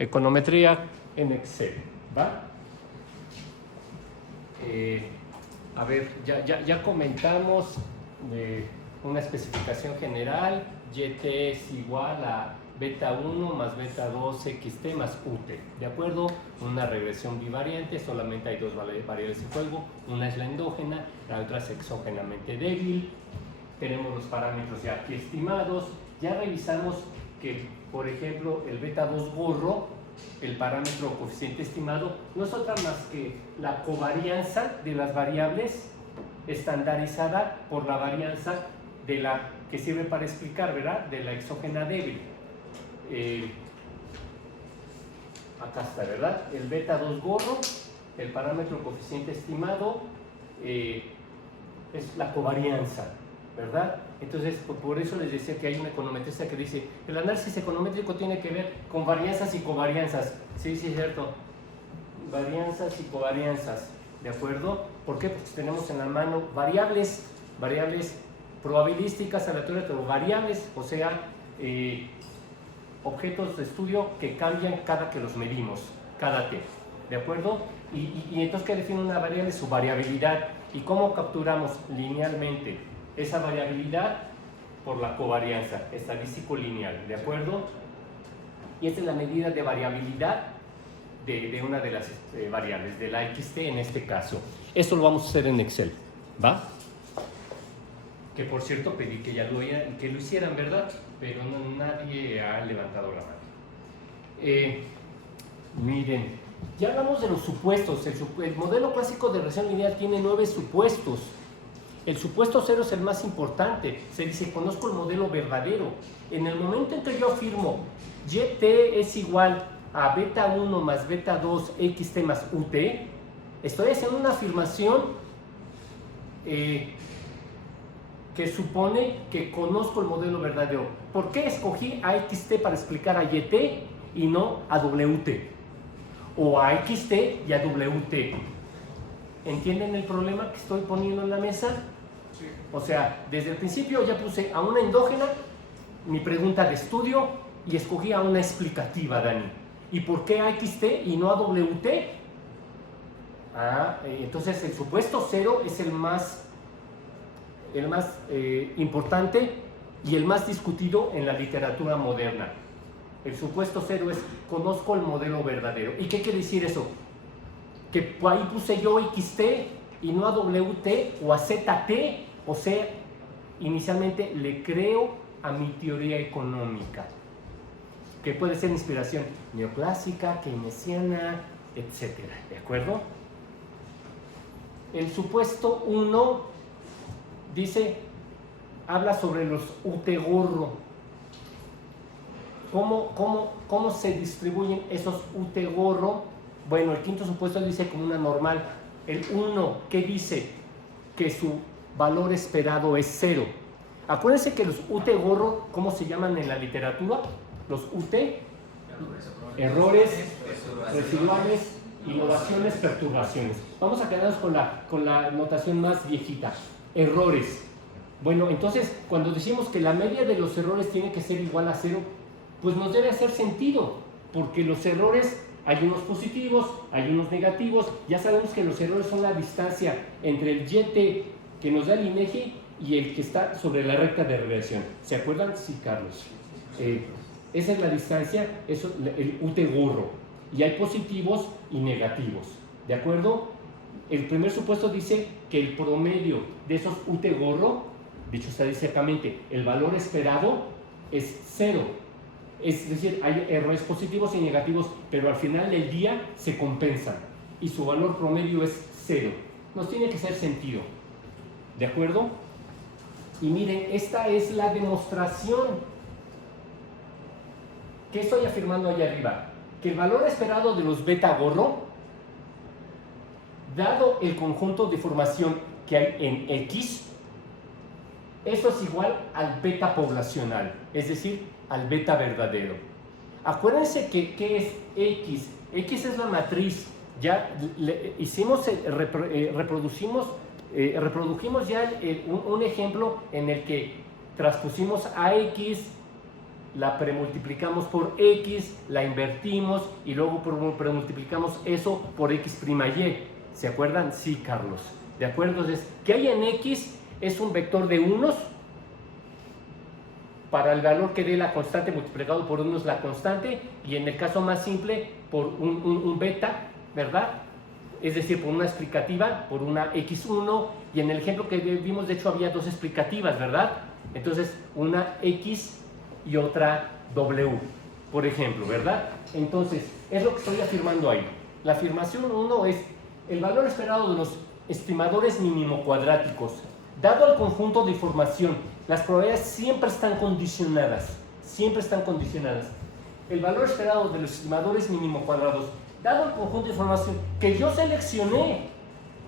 econometría en Excel, ¿va? A ver, ya comentamos una especificación general. YT es igual a beta 1 más beta 2 XT más UT, ¿de acuerdo? Una regresión bivariante, solamente hay dos variables en juego, una es la endógena, la otra es exógenamente débil. Tenemos los parámetros ya aquí estimados. Ya revisamos que, por ejemplo, el beta 2 gorro, el parámetro coeficiente estimado, no es otra más que la covarianza de las variables estandarizada por la varianza de la que sirve para explicar, ¿verdad? De la exógena débil. Acá está, ¿verdad? El beta 2 gorro, el parámetro coeficiente estimado, es la covarianza, ¿verdad? Entonces, por eso les decía que hay una econometrista que dice, el análisis econométrico tiene que ver con varianzas y covarianzas. Sí, sí, es cierto. Varianzas y covarianzas, ¿de acuerdo? ¿Por qué? Porque tenemos en la mano variables probabilísticas, aleatorias, pero variables, o sea, objetos de estudio que cambian cada que los medimos, cada t, ¿de acuerdo? Y entonces, ¿qué define una variable? Su variabilidad. ¿Y cómo capturamos linealmente esa variabilidad? Por la covarianza, estadístico lineal, ¿de acuerdo? Y esta es la medida de variabilidad de una de las variables, de la XT en este caso. Esto lo vamos a hacer en Excel, ¿va? Que por cierto pedí que ya lo hicieran, ¿verdad? Pero nadie ha levantado la mano. Miren, ya hablamos de los supuestos. El modelo clásico de regresión lineal tiene 9 supuestos. El supuesto 0 es el más importante. Se dice, conozco el modelo verdadero. En el momento en que yo afirmo YT es igual a beta 1 más beta 2 XT más UT, estoy haciendo una afirmación que supone que conozco el modelo verdadero. ¿Por qué escogí a XT para explicar a YT y no a WT? O a XT y a WT. ¿Entienden el problema que estoy poniendo en la mesa? Sí. O sea, desde el principio ya puse a una endógena mi pregunta de estudio y escogí a una explicativa, Dani. ¿Y por qué a XT y no a WT? Entonces el supuesto 0 es el más importante y el más discutido en la literatura moderna. El supuesto 0 es, conozco el modelo verdadero. ¿Y qué quiere decir eso? Que ahí puse yo XT y no a WT o a ZT, o sea, inicialmente le creo a mi teoría económica, que puede ser inspiración neoclásica, keynesiana, etcétera, ¿de acuerdo? El supuesto 1 dice, habla sobre los UT gorro. ¿Cómo se distribuyen esos UT gorro? Bueno, el quinto supuesto dice como una normal. El 1, ¿qué dice? Que su valor esperado es 0. Acuérdense que los UT gorro, ¿cómo se llaman en la literatura? Los UT, errores residuales, innovaciones, perturbaciones. Vamos a quedarnos con la notación más viejita. Errores. Bueno, entonces, cuando decimos que la media de los errores tiene que ser igual a 0, pues nos debe hacer sentido, porque los errores, hay unos positivos, hay unos negativos. Ya sabemos que los errores son la distancia entre el YT que nos da el INEGI y el que está sobre la recta de regresión. ¿Se acuerdan? Sí, Carlos. Esa es la distancia, eso, el UT gorro. Y hay positivos y negativos, ¿de acuerdo? El primer supuesto dice que el promedio de esos UT gorro, dicho estadísticamente, el valor esperado es 0. Es decir, hay errores positivos y negativos, pero al final del día se compensan y su valor promedio es 0. Nos tiene que hacer sentido, ¿de acuerdo? Y miren, esta es la demostración. ¿Qué estoy afirmando allá arriba? Que el valor esperado de los beta gorro, dado el conjunto de formación que hay en X, eso es igual al beta poblacional, es decir, al beta verdadero. Acuérdense que ¿qué es X? X es la matriz. Ya reprodujimos ya un ejemplo en el que transpusimos a X la premultiplicamos por X, la invertimos y luego premultiplicamos eso por X', Y. ¿Se acuerdan? Sí, Carlos. ¿De acuerdo? Entonces, ¿qué hay en X? Es un vector de unos. Para el valor que dé la constante multiplicado por unos la constante, y en el caso más simple por un beta, ¿verdad? Es decir, por una explicativa, por una X1, y en el ejemplo que vimos, de hecho, había dos explicativas, ¿verdad? Entonces, una X y otra W, por ejemplo, ¿verdad? Entonces, es lo que estoy afirmando ahí. La afirmación 1 es el valor esperado de los estimadores mínimo cuadráticos. Dado el conjunto de información, las probabilidades siempre están condicionadas. Siempre están condicionadas. El valor esperado de los estimadores mínimo cuadrados, dado el conjunto de información que yo seleccioné,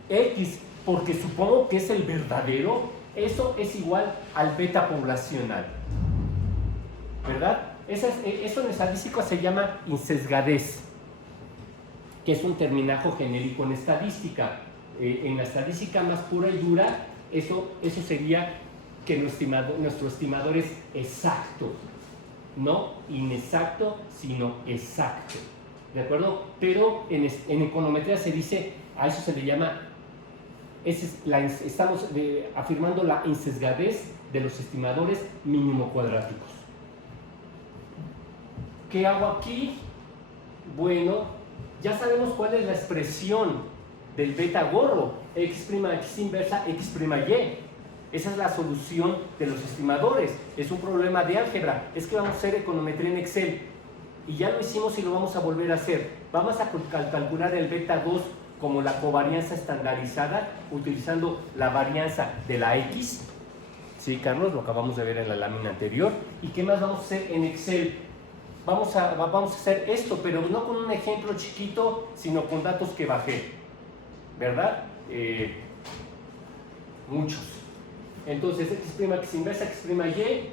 X, porque supongo que es el verdadero, eso es igual al beta poblacional. ¿Verdad? Eso en estadística se llama insesgadez, que es un terminajo genérico en estadística. En la estadística más pura y dura, eso sería que nuestro estimador es exacto, no inexacto, sino exacto, ¿de acuerdo? Pero en econometría se dice, a eso se le llama, estamos afirmando la insesgadez de los estimadores mínimo cuadráticos. ¿Qué hago aquí? Bueno, ya sabemos cuál es la expresión del beta gorro, X', X inversa, X', Y. Esa es la solución de los estimadores. Es un problema de álgebra. Es que vamos a hacer econometría en Excel. Y ya lo hicimos y lo vamos a volver a hacer. Vamos a calcular el beta 2 como la covarianza estandarizada, utilizando la varianza de la X. Sí, Carlos, lo acabamos de ver en la lámina anterior. ¿Y qué más vamos a hacer en Excel? Vamos a hacer esto, pero no con un ejemplo chiquito, sino con datos que bajé, ¿verdad? Muchos. Entonces, X', X inversa, X', Y.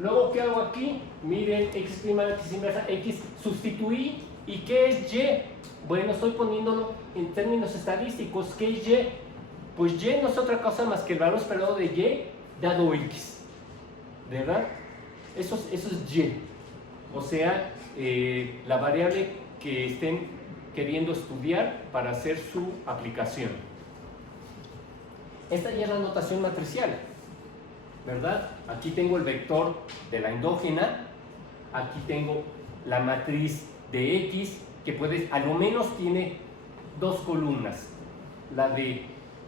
Luego, ¿qué hago aquí? Miren, X', X inversa, X, sustituí. ¿Y qué es Y? Bueno, estoy poniéndolo en términos estadísticos. ¿Qué es Y? Pues Y no es otra cosa más que el valor esperado de Y dado X, ¿verdad? Eso es Y. O sea, la variable que estén queriendo estudiar para hacer su aplicación. Esta ya es la notación matricial, ¿verdad? Aquí tengo el vector de la endógena, aquí tengo la matriz de X, que a lo menos tiene dos columnas, la de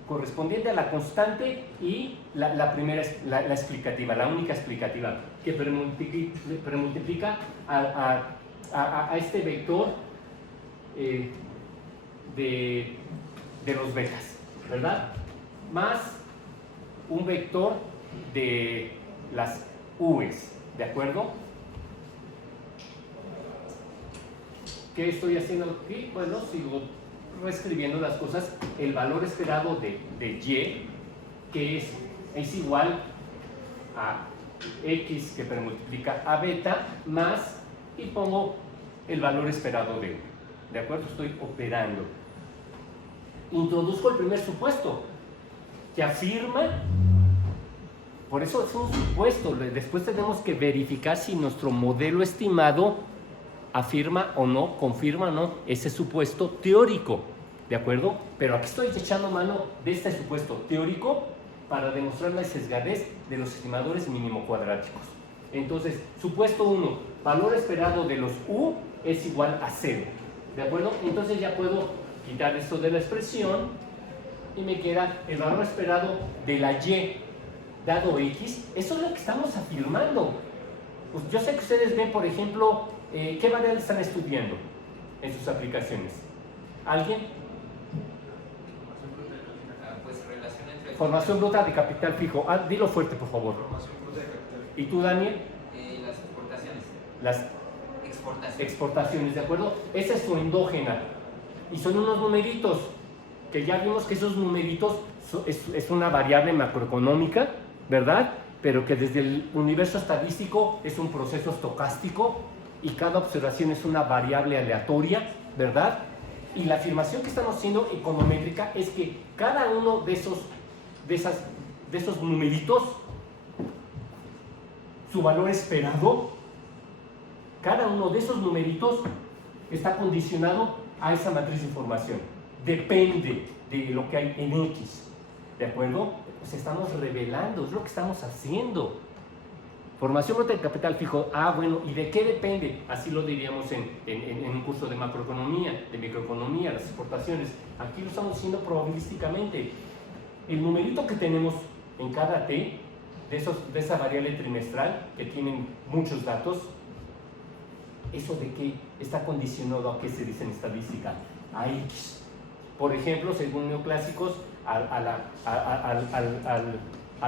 correspondiente a la constante y la primera, la explicativa, la única explicativa, que premultiplica a este vector de los betas, ¿verdad? Más un vector de las U's, ¿de acuerdo? ¿Qué estoy haciendo aquí? Bueno, sigo reescribiendo las cosas. El valor esperado de Y, que es igual a X que premultiplica a beta, más, y pongo el valor esperado de U. ¿De acuerdo? Estoy operando. Introduzco el primer supuesto, que afirma, por eso es un supuesto, después tenemos que verificar si nuestro modelo estimado afirma o no, confirma o no ese supuesto teórico, ¿de acuerdo? Pero aquí estoy echando mano de este supuesto teórico para demostrar la sesgadez de los estimadores mínimo cuadráticos. Entonces, supuesto 1, valor esperado de los U es igual a 0, ¿de acuerdo? Entonces ya puedo quitar esto de la expresión y me queda el valor esperado de la Y dado X. Eso es lo que estamos afirmando. Pues yo sé que ustedes ven, por ejemplo, ¿qué variables están estudiando en sus aplicaciones? ¿Alguien? Pues relación entre... Formación bruta de capital fijo. Dilo fuerte, por favor. Formación bruta de capital fijo. ¿Y tú, Daniel? Las exportaciones. Las exportaciones, ¿de acuerdo? Esa es su endógena. Y son unos numeritos, que ya vimos que esos numeritos es una variable macroeconómica, ¿verdad? Pero que desde el universo estadístico es un proceso estocástico y cada observación es una variable aleatoria, ¿verdad? Y la afirmación que estamos haciendo econométrica es que cada uno de esos numeritos, su valor esperado Cada uno de esos numeritos está condicionado a esa matriz de información. Depende de lo que hay en X. ¿De acuerdo? Pues estamos revelando, es lo que estamos haciendo. Formación bruta de capital fijo. Bueno, ¿y de qué depende? Así lo diríamos en un curso de macroeconomía, de microeconomía, las exportaciones. Aquí lo estamos haciendo probabilísticamente. El numerito que tenemos en cada T, de esa variable trimestral, que tienen muchos datos, ¿eso de qué está condicionado a qué se dice en estadística? A X. Por ejemplo, según neoclásicos, al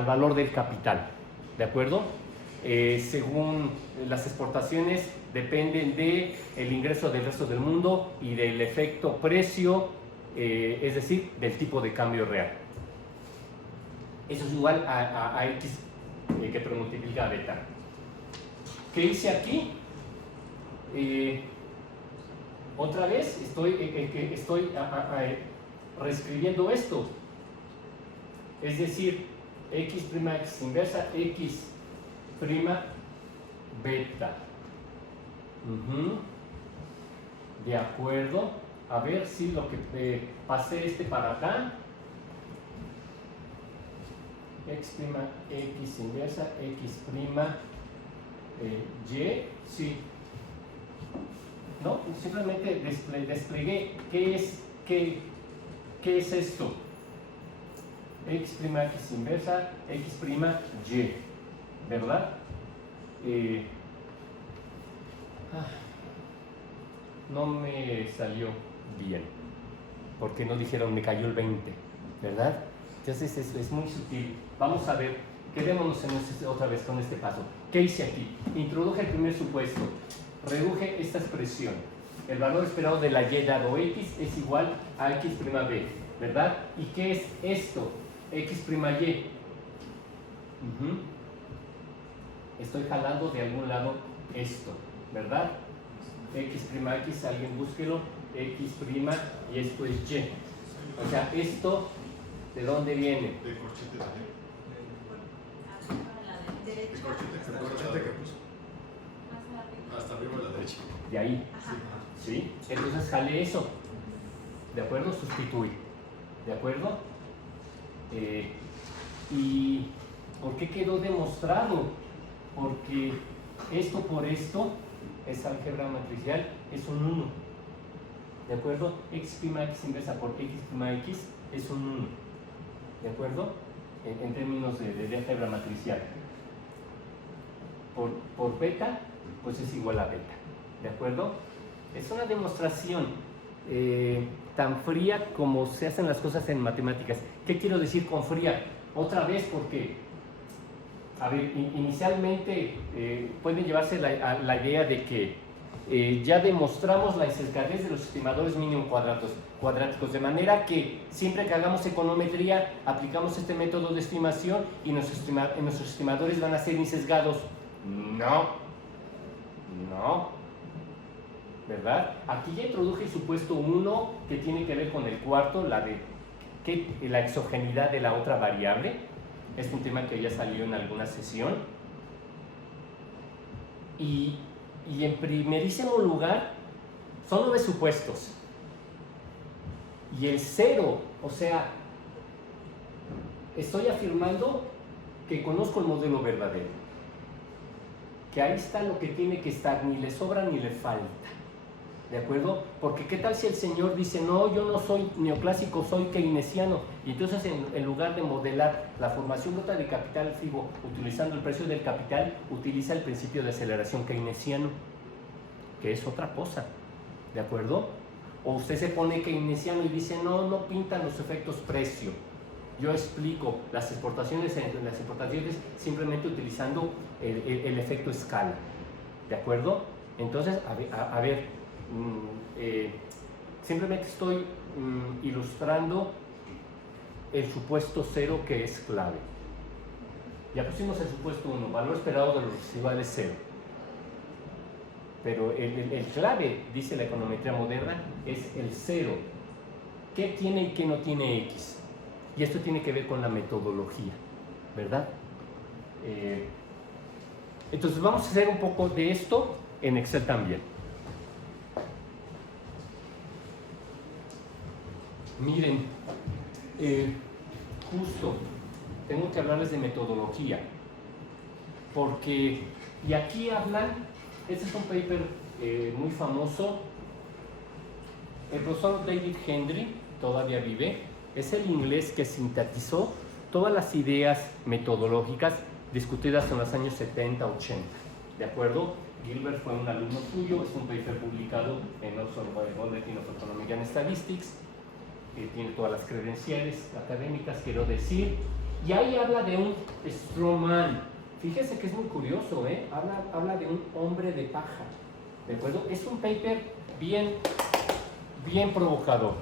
valor del capital. ¿De acuerdo? Según las exportaciones, dependen del ingreso del resto del mundo y del efecto precio, es decir, del tipo de cambio real. Eso es igual a X que promultiplica a beta. ¿Qué hice aquí? Otra vez estoy reescribiendo esto. Es decir, X' X inversa, X' beta. De acuerdo. A ver si lo que pasé para acá. X', X inversa, X', Y, sí. No, simplemente desplegué qué es esto. X', X inversa, X', Y, ¿verdad? No me salió bien, porque no dijeron me cayó el 20, ¿verdad? Entonces es muy sutil. Vamos a ver, quedémonos otra vez con este paso. ¿Qué hice aquí? Introduje el primer supuesto, reduje esta expresión. El valor esperado de la y dado x es igual a x', b, ¿verdad? ¿Y qué es esto? X', y. Estoy jalando de algún lado esto, ¿verdad? X', alguien búsquelo, X' y esto es Y. O sea, esto, ¿de dónde viene? De corchete de Derecha. el corchete que puso. Hasta arriba a la derecha. De ahí, ¿sí? Entonces jalé eso, ¿de acuerdo? Sustituí, ¿de acuerdo? ¿Y por qué quedó demostrado? Porque esto por esto es álgebra matricial, es un 1, ¿de acuerdo? X' X inversa por X' es un 1, ¿de acuerdo? En términos de álgebra matricial. Por beta, pues es igual a beta, ¿de acuerdo? Es una demostración tan fría como se hacen las cosas en matemáticas. ¿Qué quiero decir con fría? Otra vez porque, a ver, inicialmente pueden llevarse la idea de que ya demostramos la insesgadez de los estimadores mínimo cuadráticos, de manera que siempre que hagamos econometría aplicamos este método de estimación y nuestros estimadores van a ser insesgados. No, ¿verdad? Aquí ya introduje el supuesto 1 que tiene que ver con el cuarto, la exogeneidad de la otra variable. Es un tema que ya salió en alguna sesión. Y en primerísimo lugar, son 9 supuestos. Y el 0, o sea, estoy afirmando que conozco el modelo verdadero. Que ahí está lo que tiene que estar, ni le sobra ni le falta. ¿De acuerdo? Porque ¿qué tal si el señor dice, no, yo no soy neoclásico, soy keynesiano? Y entonces en lugar de modelar la formación bruta de capital fijo utilizando el precio del capital, utiliza el principio de aceleración keynesiano, que es otra cosa. ¿De acuerdo? O usted se pone keynesiano y dice, no pintan los efectos precio. Yo explico las exportaciones simplemente utilizando el efecto escala. ¿De acuerdo? Entonces, a ver, simplemente estoy ilustrando el supuesto 0 que es clave. Ya pusimos el supuesto 1, valor esperado de los residuales 0. Pero el clave, dice la econometría moderna, es el 0. ¿Qué tiene y qué no tiene X? Y esto tiene que ver con la metodología, ¿verdad? Entonces vamos a hacer un poco de esto en Excel también. Miren, justo tengo que hablarles de metodología, porque, y aquí hablan, este es un paper muy famoso, el profesor David Henry, todavía vive, es el inglés que sintetizó todas las ideas metodológicas discutidas en los años 70, 80, ¿de acuerdo? Gilbert fue un alumno suyo, es un paper publicado en Oxford Bulletin of Economic and Statistics, tiene todas las credenciales académicas, quiero decir, y ahí habla de un strawman. Fíjese que es muy curioso, habla de un hombre de paja, ¿de acuerdo? Es un paper bien provocador,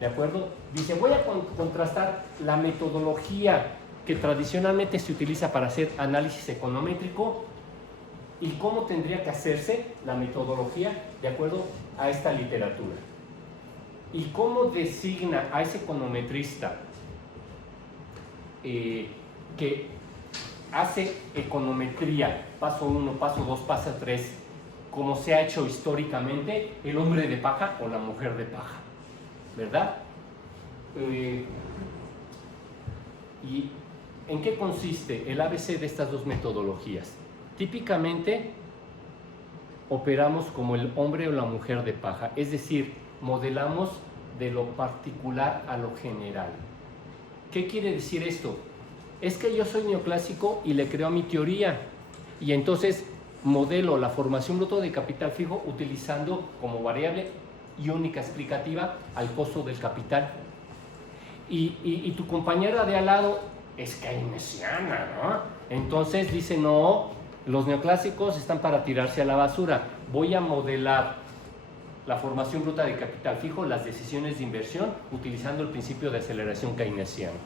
¿de acuerdo? Dice, voy a contrastar la metodología que tradicionalmente se utiliza para hacer análisis econométrico y cómo tendría que hacerse la metodología de acuerdo a esta literatura. Y cómo designa a ese econometrista que hace econometría, paso 1, paso 2, paso 3, como se ha hecho históricamente, el hombre de paja o la mujer de paja, ¿verdad? ¿Y en qué consiste el ABC de estas dos metodologías? Típicamente operamos como el hombre o la mujer de paja, es decir, modelamos de lo particular a lo general. ¿Qué quiere decir esto? Es que yo soy neoclásico y le creo a mi teoría, y entonces modelo la formación bruta de capital fijo utilizando como variable y única explicativa al costo del capital. Y tu compañera de al lado es keynesiana, ¿no? Entonces dice, no, los neoclásicos están para tirarse a la basura. Voy a modelar la formación bruta de capital fijo, las decisiones de inversión, utilizando el principio de aceleración keynesiano.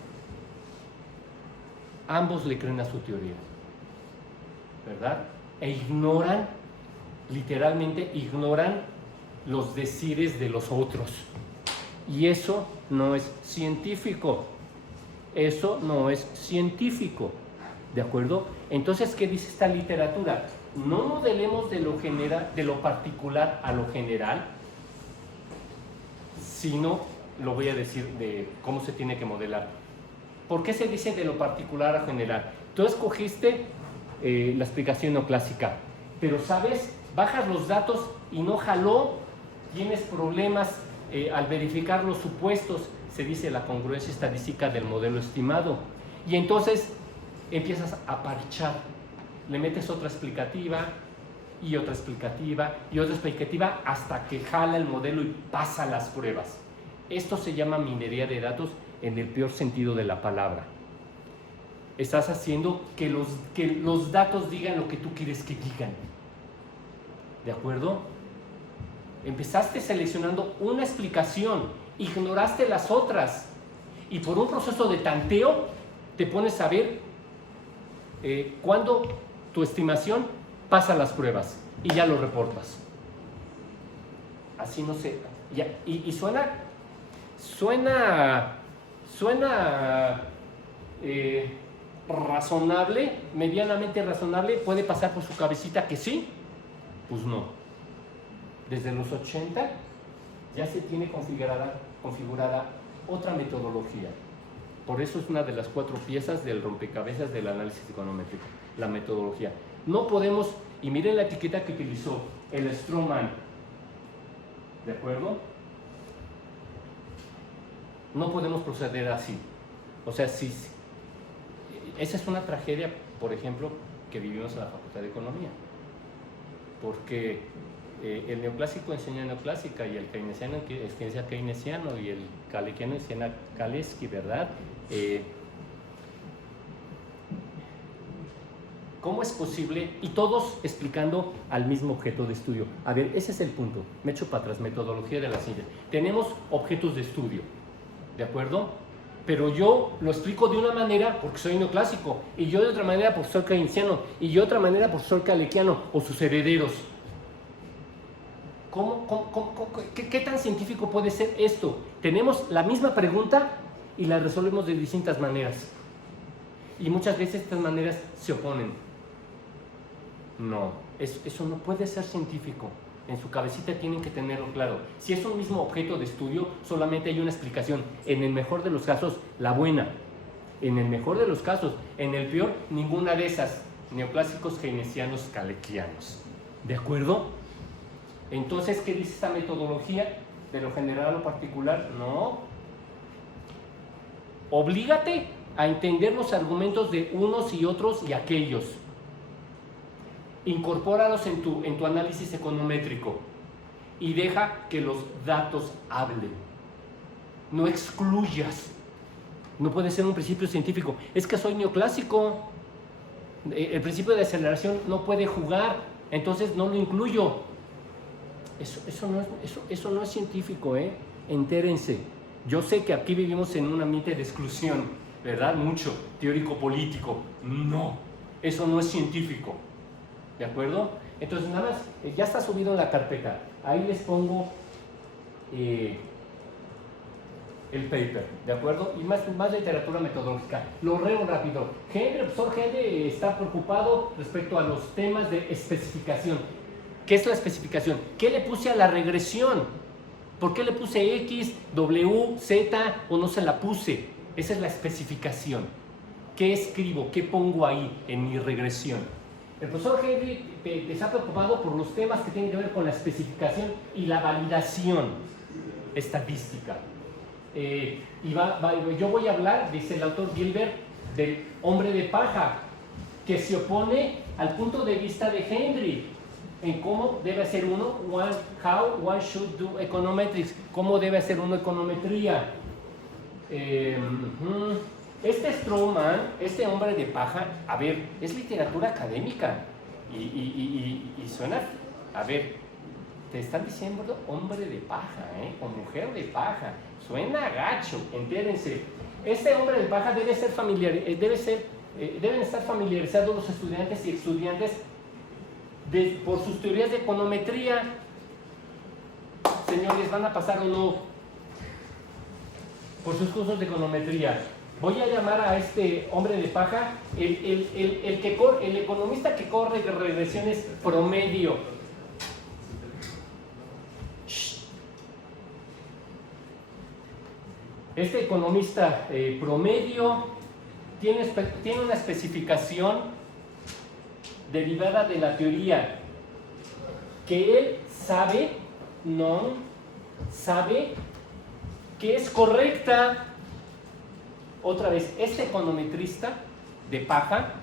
Ambos le creen a su teoría, ¿verdad? E ignoran, literalmente ignoran los decires de los otros. Y eso no es científico. Eso no es científico, ¿de acuerdo? Entonces, ¿qué dice esta literatura? No modelemos de lo general, de lo particular a lo general, sino, lo voy a decir de cómo se tiene que modelar. ¿Por qué se dice de lo particular a general? Tú escogiste la explicación neoclásica, pero sabes, bajas los datos y no jaló, tienes problemas al verificar los supuestos, se dice la congruencia estadística del modelo estimado, y entonces empiezas a parchar, le metes otra explicativa y otra explicativa y otra explicativa hasta que jala el modelo y pasa las pruebas. Esto se llama minería de datos en el peor sentido de la palabra. Estás haciendo que los datos digan lo que tú quieres que digan, ¿de acuerdo? Empezaste seleccionando una explicación, ignoraste las otras, y por un proceso de tanteo te pones a ver cuándo tu estimación pasa las pruebas y ya lo reportas. Así no sé, ya, y suena razonable, medianamente razonable, puede pasar por su cabecita que sí, pues no. Desde los 80 ya se tiene configurada otra metodología. Por eso es una de las 4 piezas del rompecabezas del análisis econométrico, la metodología. No podemos, y miren la etiqueta que utilizó, el strawman, ¿de acuerdo? No podemos proceder así. O sea, sí, esa es una tragedia, por ejemplo, que vivimos en la Facultad de Economía. Porque el neoclásico enseña neoclásica y el keynesiano enseña keynesiano y el kalekiano enseña Kaleski, ¿verdad? ¿Cómo es posible? Y todos explicando al mismo objeto de estudio. A ver, ese es el punto. Me echo para atrás, metodología de la ciencia. Tenemos objetos de estudio, ¿de acuerdo? Pero yo lo explico de una manera porque soy neoclásico, y yo de otra manera porque soy keynesiano, y yo de otra manera porque soy kalekiano o sus herederos. ¿Qué tan científico puede ser esto? Tenemos la misma pregunta y la resolvemos de distintas maneras. Y muchas veces estas maneras se oponen. No. Eso no puede ser científico. En su cabecita tienen que tenerlo claro. Si es un mismo objeto de estudio, solamente hay una explicación. En el mejor de los casos, la buena. En el mejor de los casos. En el peor, ninguna de esas. Neoclásicos, keynesianos, calequianos. ¿De acuerdo? Entonces, ¿qué dice esta metodología? ¿De lo general a lo particular? No. Oblígate a entender los argumentos de unos y otros y aquellos. Incorpóralos en tu análisis econométrico y deja que los datos hablen. No excluyas. No puede ser un principio científico. Es que soy neoclásico. El principio de aceleración no puede jugar, entonces no lo incluyo. Eso no es científico, ¿eh? Entérense. Yo sé que aquí vivimos en un ambiente de exclusión, ¿verdad? Mucho teórico-político. No, eso no es científico. ¿De acuerdo? Entonces, nada más, ya está subido en la carpeta. Ahí les pongo el paper, ¿de acuerdo? Y más literatura metodológica. Lo leo rápido. El profesor Henry está preocupado respecto a los temas de especificación. ¿Qué es la especificación? ¿Qué le puse a la regresión? ¿Por qué le puse X, W, Z o no se la puse? Esa es la especificación. ¿Qué escribo? ¿Qué pongo ahí en mi regresión? El profesor Henry está preocupado por los temas que tienen que ver con la especificación y la validación estadística. Yo voy a hablar, dice el autor Gilbert, del hombre de paja, que se opone al punto de vista de Henry en cómo debe hacer how one should do econometrics, cómo debe hacer uno econometría. Este Stroman, este hombre de paja, a ver, es literatura académica y suena, a ver, te están diciendo hombre de paja, o mujer de paja, suena gacho, entérense. Este hombre de paja deben estar familiarizados los estudiantes y estudiantes por sus teorías de econometría. Señores, ¿van a pasar o no? Por sus cursos de econometría. Voy a llamar a este hombre de paja el economista que corre regresiones promedio. Este economista promedio tiene una especificación derivada de la teoría que él sabe que es correcta. Otra vez, este econometrista de paja,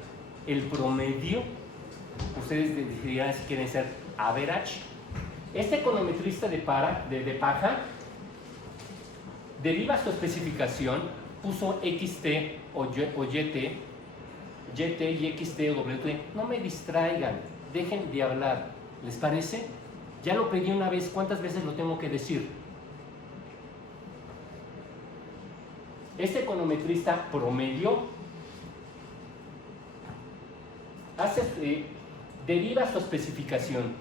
el promedio, ustedes decidirán si quieren ser average. Este econometrista de paja deriva su especificación, puso XT o YT y XT o WT. No me distraigan, dejen de hablar. ¿Les parece? Ya lo pedí una vez, ¿cuántas veces lo tengo que decir? Este econometrista promedio deriva su especificación.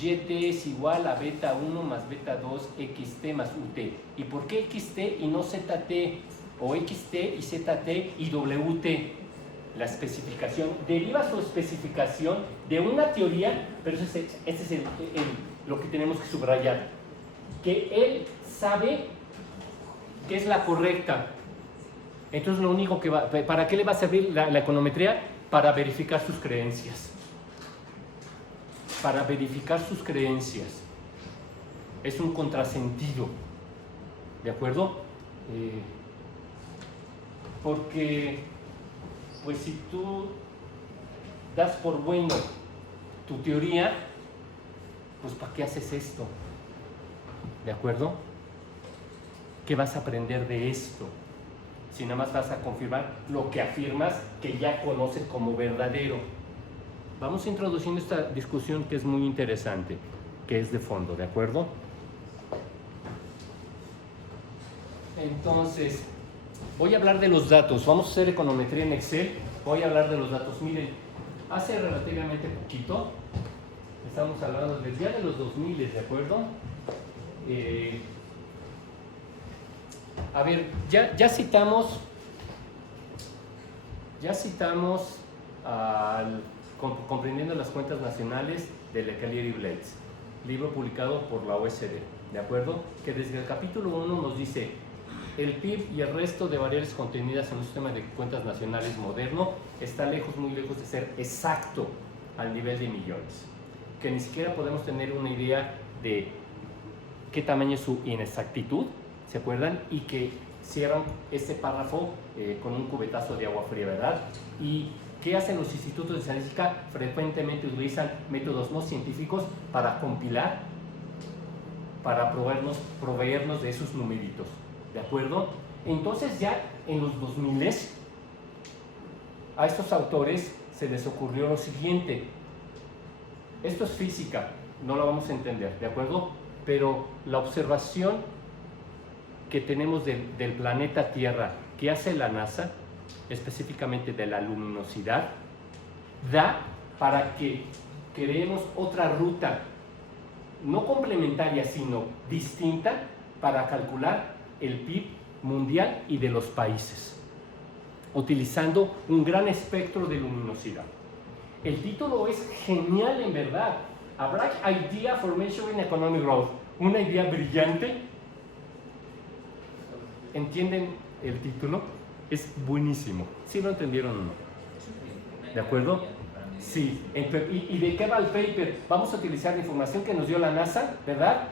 YT es igual a beta 1 más beta 2 XT más UT. ¿Y por qué XT y no ZT? O XT y ZT y WT. La especificación deriva su especificación de una teoría, pero este es lo que tenemos que subrayar. Que él sabe que es la correcta. Entonces lo único que ¿para qué le va a servir la econometría? Para verificar sus creencias. Para verificar sus creencias. Es un contrasentido. ¿De acuerdo? Porque, pues si tú das por bueno tu teoría, pues ¿para qué haces esto? ¿De acuerdo? ¿Qué vas a aprender de esto? Si nada más vas a confirmar lo que afirmas que ya conoces como verdadero. Vamos introduciendo esta discusión que es muy interesante, que es de fondo, ¿de acuerdo? Entonces, voy a hablar de los datos. Vamos a hacer econometría en Excel. Voy a hablar de los datos. Miren, hace relativamente poquito, estamos hablando del día de los 2000, ¿de acuerdo? A ver, ya citamos al Comprendiendo las cuentas nacionales de Leclerc y Blades, libro publicado por la OECD, ¿de acuerdo? Que desde el capítulo 1 nos dice el PIB y el resto de variables contenidas en un sistema de cuentas nacionales moderno está lejos, muy lejos de ser exacto al nivel de millones, que ni siquiera podemos tener una idea de qué tamaño es su inexactitud, ¿se acuerdan? Y que cierran este párrafo con un cubetazo de agua fría, ¿verdad? Y ¿qué hacen los institutos de estadística? Frecuentemente utilizan métodos no científicos para compilar, para proveernos de esos numeritos, ¿de acuerdo? Entonces ya en los 2000 a estos autores se les ocurrió lo siguiente. Esto es física, no lo vamos a entender, ¿de acuerdo? Pero la observación que tenemos del planeta Tierra que hace la NASA, específicamente de la luminosidad, da para que creemos otra ruta, no complementaria, sino distinta, para calcular el PIB mundial y de los países, utilizando un gran espectro de luminosidad. El título es genial en verdad. A Bright Idea for Measuring Economic Growth. Una idea brillante. ¿Entienden el título? Es buenísimo. ¿Sí lo entendieron o no? ¿De acuerdo? Sí. ¿Y de qué va el paper? Vamos a utilizar la información que nos dio la NASA, ¿verdad?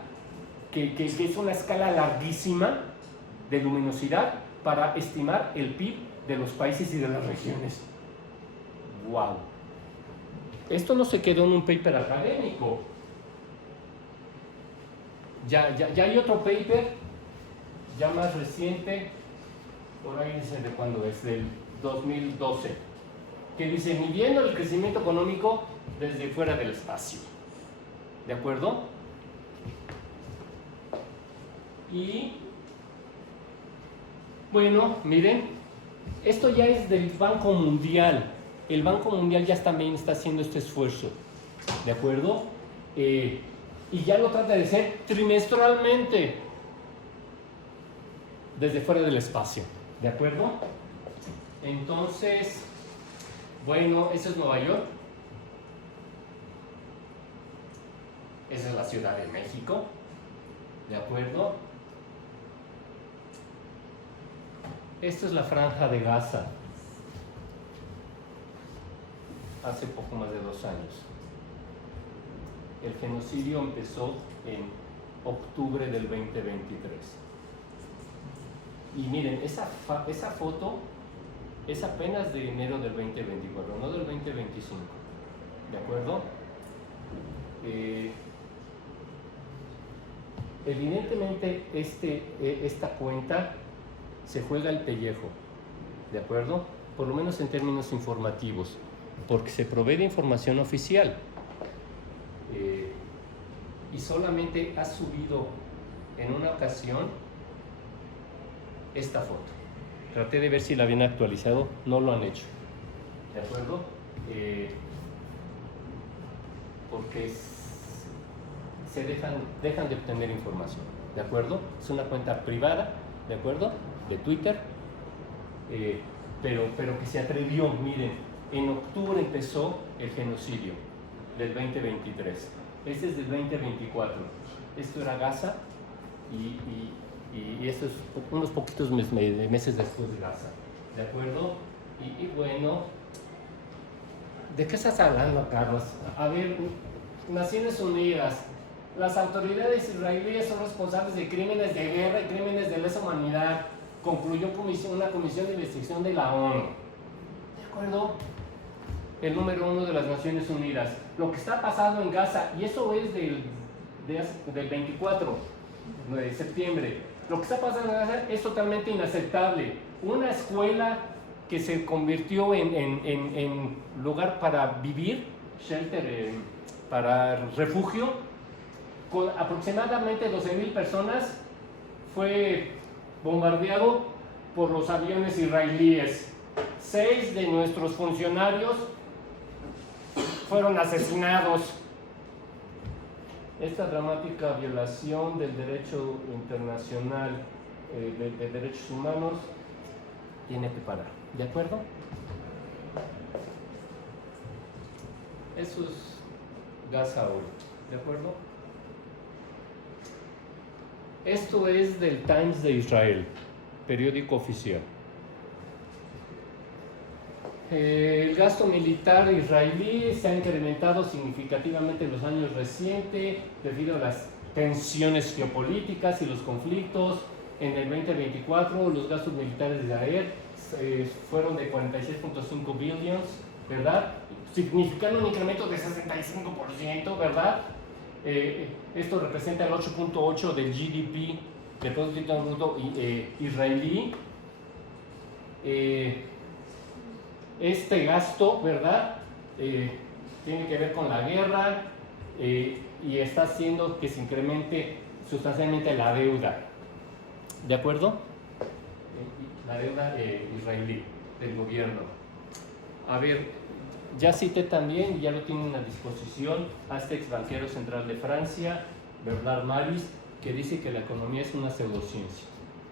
Que es una escala larguísima de luminosidad para estimar el PIB de los países y de las regiones. ¡Wow! Esto no se quedó en un paper académico. Ya hay otro paper, ya más reciente, por ahí dice de cuándo es, del 2012, que dice midiendo el crecimiento económico desde fuera del espacio. ¿De acuerdo? Y bueno, miren, esto ya es del Banco Mundial. El Banco Mundial ya también está haciendo este esfuerzo, ¿de acuerdo? Y ya lo trata de hacer trimestralmente desde fuera del espacio, ¿de acuerdo? Entonces, bueno, eso es Nueva York. Esa es la Ciudad de México, ¿de acuerdo? Esto es la Franja de Gaza. Hace poco más de 2 años. El genocidio empezó en octubre del 2023. Y miren, esa foto es apenas de enero del 2024, no del 2025. ¿De acuerdo? Evidentemente esta cuenta se juega el pellejo, ¿de acuerdo? Por lo menos en términos informativos, porque se provee de información oficial y solamente ha subido en una ocasión esta foto. Traté de ver si la habían actualizado, no lo han hecho, ¿de acuerdo? Porque se dejan de obtener información, ¿de acuerdo? Es una cuenta privada, ¿de acuerdo? De Twitter, pero que se atrevió. Miren, en octubre empezó el genocidio del 2023, este es del 2024, esto era Gaza y esto es unos poquitos meses después de Gaza, ¿de acuerdo? Y bueno, ¿de qué estás hablando, Carlos? A ver, Naciones Unidas, las autoridades israelíes son responsables de crímenes de guerra y crímenes de lesa humanidad. Concluyó una comisión de investigación de la ONU. ¿De acuerdo? El número 1 de las Naciones Unidas. Lo que está pasando en Gaza, y eso es del 24 de septiembre, lo que está pasando en Gaza es totalmente inaceptable. Una escuela que se convirtió en lugar para vivir, shelter, para refugio, con aproximadamente 12,000 personas, fue bombardeado por los aviones israelíes. 6 de nuestros funcionarios fueron asesinados. Esta dramática violación del derecho internacional de derechos humanos tiene que parar, ¿de acuerdo? Eso es gas a oro, ¿de acuerdo? Esto es del Times de Israel, periódico oficial. El gasto militar israelí se ha incrementado significativamente en los años recientes debido a las tensiones geopolíticas y los conflictos. En el 2024 los gastos militares de Israel fueron de 46.5 billions, ¿verdad? Significando un incremento de 65%, ¿verdad? Esto representa el 8.8 del GDP, del Producto Interno Bruto israelí. Este gasto, ¿verdad? Tiene que ver con la guerra y está haciendo que se incremente sustancialmente la deuda, ¿de acuerdo? La deuda israelí del gobierno. A ver, ya cité también, ya lo tienen a disposición, a este ex banquero central de Francia, Bernard Maris, que dice que la economía es una pseudociencia,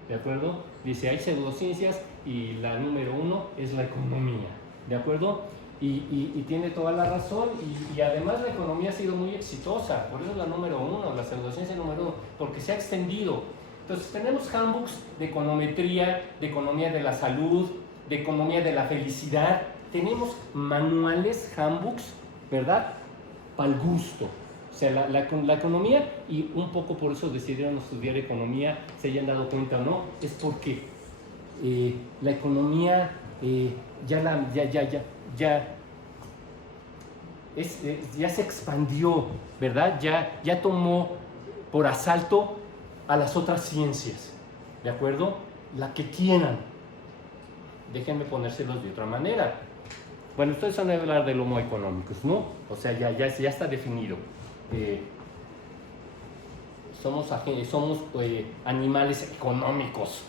¿de acuerdo? Dice, hay pseudociencias y la número uno es la economía, ¿de acuerdo? Y tiene toda la razón y además la economía ha sido muy exitosa, por eso es la número uno, la pseudociencia número uno, porque se ha extendido. Entonces tenemos handbooks de econometría, de economía de la salud, de economía de la felicidad, tenemos manuales, handbooks, ¿verdad? Para el gusto. O sea, la economía, y un poco por eso decidieron estudiar economía, se hayan dado cuenta o no, es porque la economía ya se expandió, ¿verdad? Ya tomó por asalto a las otras ciencias, ¿de acuerdo? La que quieran. Déjenme ponérselos de otra manera. Bueno, ustedes van a hablar del Homo economicus, ¿no? O sea, ya está definido. Somos animales económicos.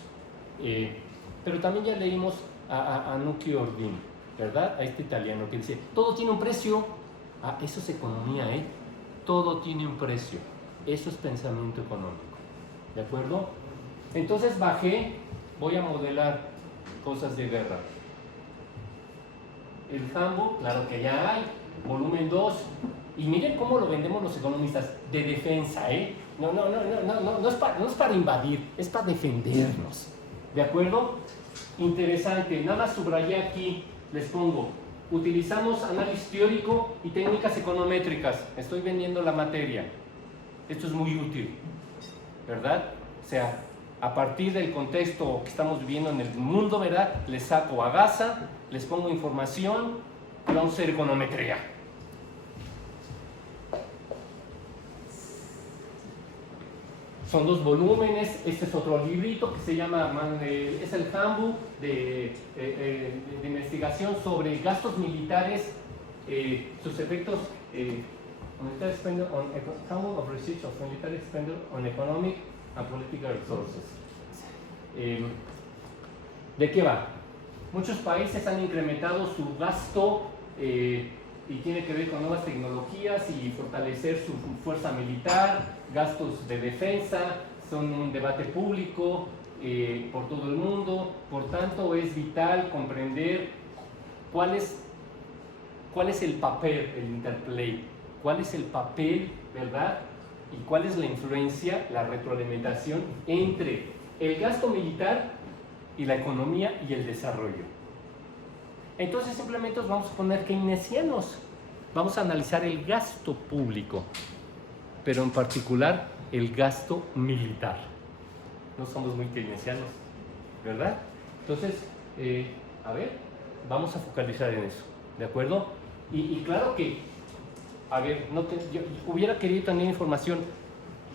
Pero también ya leímos a Nuccio Ordini, ¿verdad? A este italiano que dice, todo tiene un precio. Ah, eso es economía, ¿eh? Todo tiene un precio. Eso es pensamiento económico, ¿de acuerdo? Entonces voy a modelar cosas de guerra. El handbook, claro que ya hay, volumen 2, y miren cómo lo vendemos los economistas, de defensa, ¿eh? No es para invadir, es para defendernos, ¿de acuerdo? Interesante, nada más subrayé aquí, les pongo, utilizamos análisis teórico y técnicas econométricas, estoy vendiendo la materia, esto es muy útil, ¿verdad? O sea, a partir del contexto que estamos viviendo en el mundo, ¿verdad? Les saco a Gaza, les pongo información, y vamos a hacer econometría. Son 2 volúmenes, este es otro librito que se llama, es el handbook de investigación sobre gastos militares, sus efectos, military expenditure on handbook of research of military expenditure on economic and political resources. ¿De qué va? Muchos países han incrementado su gasto y tiene que ver con nuevas tecnologías y fortalecer su fuerza militar, gastos de defensa, son un debate público por todo el mundo, por tanto es vital comprender cuál es el papel, el interplay, cuál es el papel, ¿verdad? Y cuál es la influencia, la retroalimentación entre el gasto militar y la economía y el desarrollo. Entonces simplemente os vamos a poner keynesianos, vamos a analizar el gasto público, pero en particular el gasto militar. No somos muy keynesianos, ¿verdad? Entonces, a ver, vamos a focalizar en eso, ¿de acuerdo? Y claro que, a ver, yo hubiera querido tener información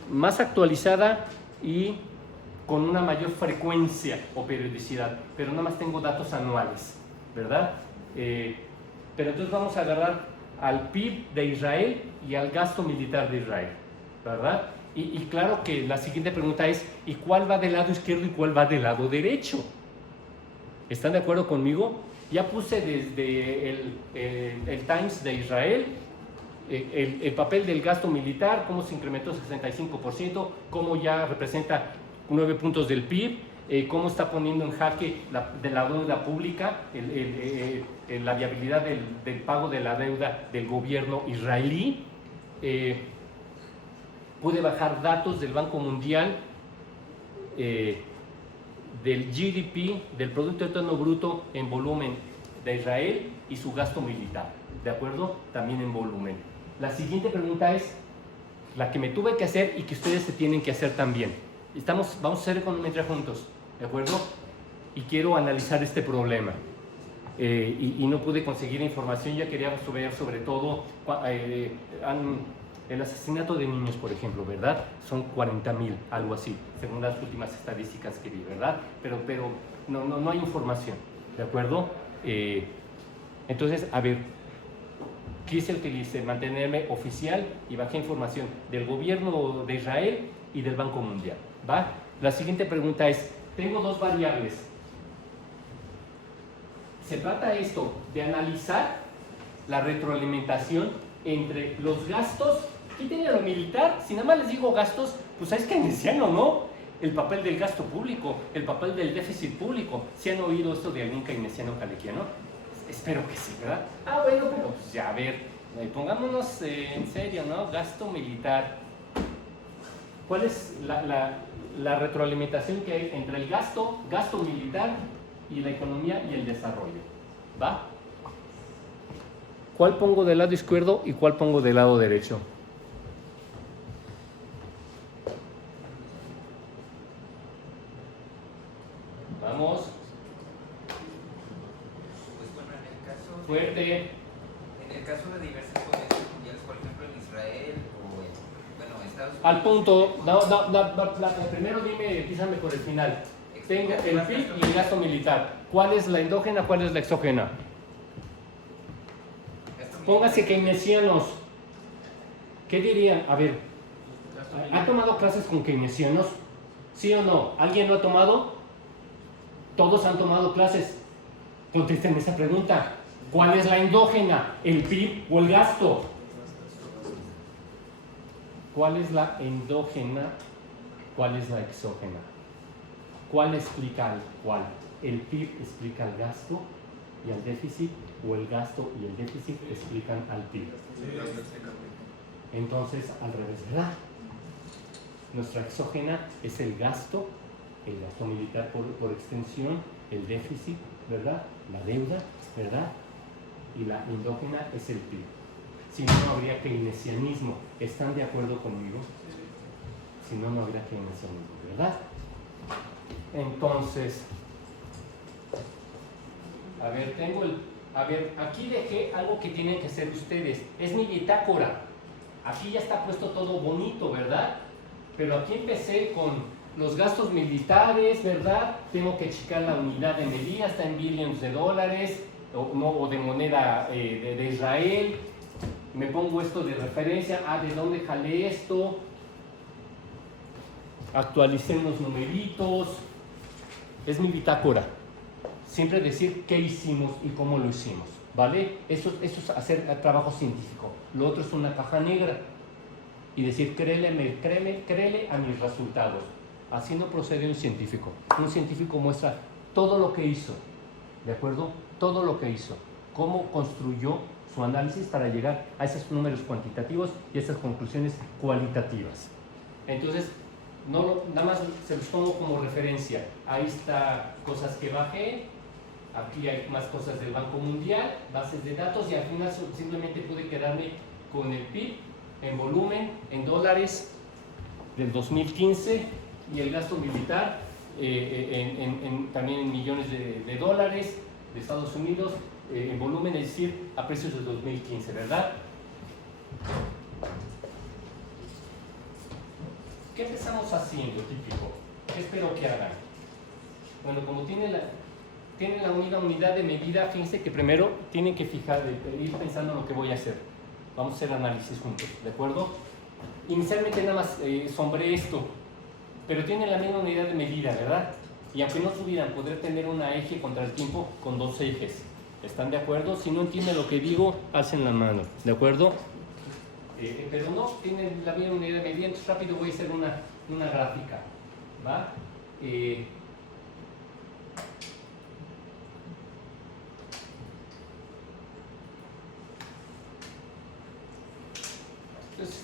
más actualizada y con una mayor frecuencia o periodicidad, pero nada más tengo datos anuales, ¿verdad? Pero entonces vamos a agarrar al PIB de Israel y al gasto militar de Israel, ¿verdad? Y claro que la siguiente pregunta es, ¿y cuál va del lado izquierdo y cuál va del lado derecho? ¿Están de acuerdo conmigo? Ya puse desde el Times de Israel el papel del gasto militar, cómo se incrementó 65%, cómo ya representa 9 puntos del PIB, cómo está poniendo en jaque de la deuda pública, la viabilidad del pago de la deuda del gobierno israelí. Pude bajar datos del Banco Mundial, del GDP, del Producto Interno Bruto en volumen de Israel y su gasto militar, ¿de acuerdo? También en volumen. La siguiente pregunta es la que me tuve que hacer y que ustedes se tienen que hacer también. Vamos a hacer econometría juntos, ¿de acuerdo? Y quiero analizar este problema. Y no pude conseguir información, ya quería ver sobre todo el asesinato de niños, por ejemplo, ¿verdad? Son 40,000, algo así, según las últimas estadísticas que vi, ¿verdad? Pero no hay información, ¿de acuerdo? Entonces, a ver, quise mantenerme oficial y bajé información del gobierno de Israel y del Banco Mundial, ¿va? La siguiente pregunta es, tengo dos variables. Se trata esto de analizar la retroalimentación entre los gastos. Quítenle lo militar, si nada más les digo gastos, pues es keynesiano, ¿no? El papel del gasto público, el papel del déficit público. ¿Sí han oído esto de algún keynesiano calequiano? Espero que sí, ¿verdad? Bueno, pero pues ya, a ver, pongámonos en serio, ¿no? Gasto militar. ¿Cuál es la retroalimentación que hay entre el gasto militar y la economía y el desarrollo? ¿Va? ¿Cuál pongo del lado izquierdo y cuál pongo del lado derecho? Vamos. Pues bueno, en el caso Fuerte. En el caso de diversas potencias mundiales, por ejemplo en Israel o en Estados Unidos. Al punto, primero dime, písame por el final. Tengo el PIB y el gasto militar. ¿Cuál es la endógena, cuál es la exógena? Póngase keynesianos. ¿Qué dirían? A ver, ¿han tomado clases con keynesianos? ¿Sí o no? ¿Alguien lo ha tomado? Todos han tomado clases. Contesten esa pregunta. ¿Cuál es la endógena? ¿El PIB o el gasto? ¿Cuál es la endógena? ¿Cuál es la exógena? ¿Cuál explica al cuál? ¿El PIB explica al gasto y al déficit? ¿O el gasto y el déficit explican al PIB? Entonces, al revés, ¿verdad? Nuestra exógena es el gasto militar por extensión, el déficit, ¿verdad? La deuda, ¿verdad? Y la endógena es el PIB. Si no, no habría keynesianismo. ¿Están de acuerdo conmigo? Si no, no habría keynesianismo, ¿verdad? Entonces, a ver, aquí dejé algo que tienen que hacer ustedes. Es mi bitácora. Aquí ya está puesto todo bonito, ¿verdad? Pero aquí empecé con los gastos militares, ¿verdad? Tengo que checar la unidad de medida, está en billions de dólares o de moneda de Israel. Me pongo esto de referencia. ¿De dónde jalé esto? Actualicé unos numeritos. Es mi bitácora. Siempre decir qué hicimos y cómo lo hicimos, ¿vale? Eso es hacer trabajo científico. Lo otro es una caja negra y decir créele a mis resultados. Así no procede un científico. Un científico muestra todo lo que hizo, ¿de acuerdo? Todo lo que hizo. Cómo construyó su análisis para llegar a esos números cuantitativos y esas conclusiones cualitativas. Entonces, nada más se los pongo como referencia. Ahí está cosas que bajé. Aquí hay más cosas del Banco Mundial, bases de datos, y al final simplemente pude quedarme con el PIB en volumen, en dólares del 2015, y el gasto militar también en millones de dólares de Estados Unidos, en volumen, es decir, a precios del 2015, ¿verdad? ¿Qué empezamos haciendo, típico? ¿Qué espero que hagan? Bueno, como tienen la unidad de medida, fíjense que primero tienen que ir pensando en lo que voy a hacer. Vamos a hacer análisis juntos, ¿de acuerdo? Inicialmente nada más sombré esto, pero tienen la misma unidad de medida, ¿verdad? Y aunque no subieran, podré tener una eje contra el tiempo con dos ejes. ¿Están de acuerdo? Si no entienden lo que digo, alcen la mano, ¿de acuerdo? Pero no tienen la misma unidad de medida, entonces rápido voy a hacer una gráfica, ¿va?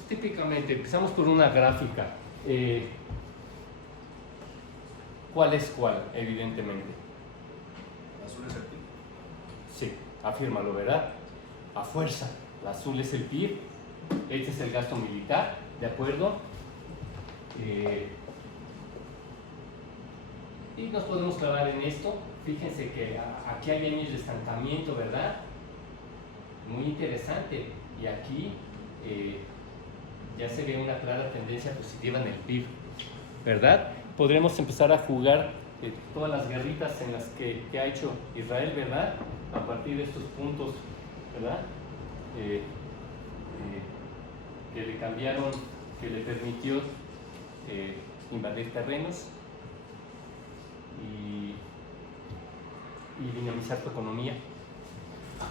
típicamente, empezamos por una gráfica. ¿Cuál es cuál, evidentemente? Azul es el PIB. Sí, afírmalo, ¿verdad? A fuerza. El azul es el PIB, este es el gasto militar, ¿de acuerdo? Y nos podemos clavar en esto. Fíjense que aquí hay años de estancamiento, ¿verdad? Muy interesante. Y aquí ya se ve una clara tendencia positiva en el PIB, ¿verdad? Podremos empezar a jugar todas las guerritas en las que ha hecho Israel, ¿verdad? A partir de estos puntos, ¿verdad? Que le cambiaron, que le permitió invadir terrenos y dinamizar tu economía.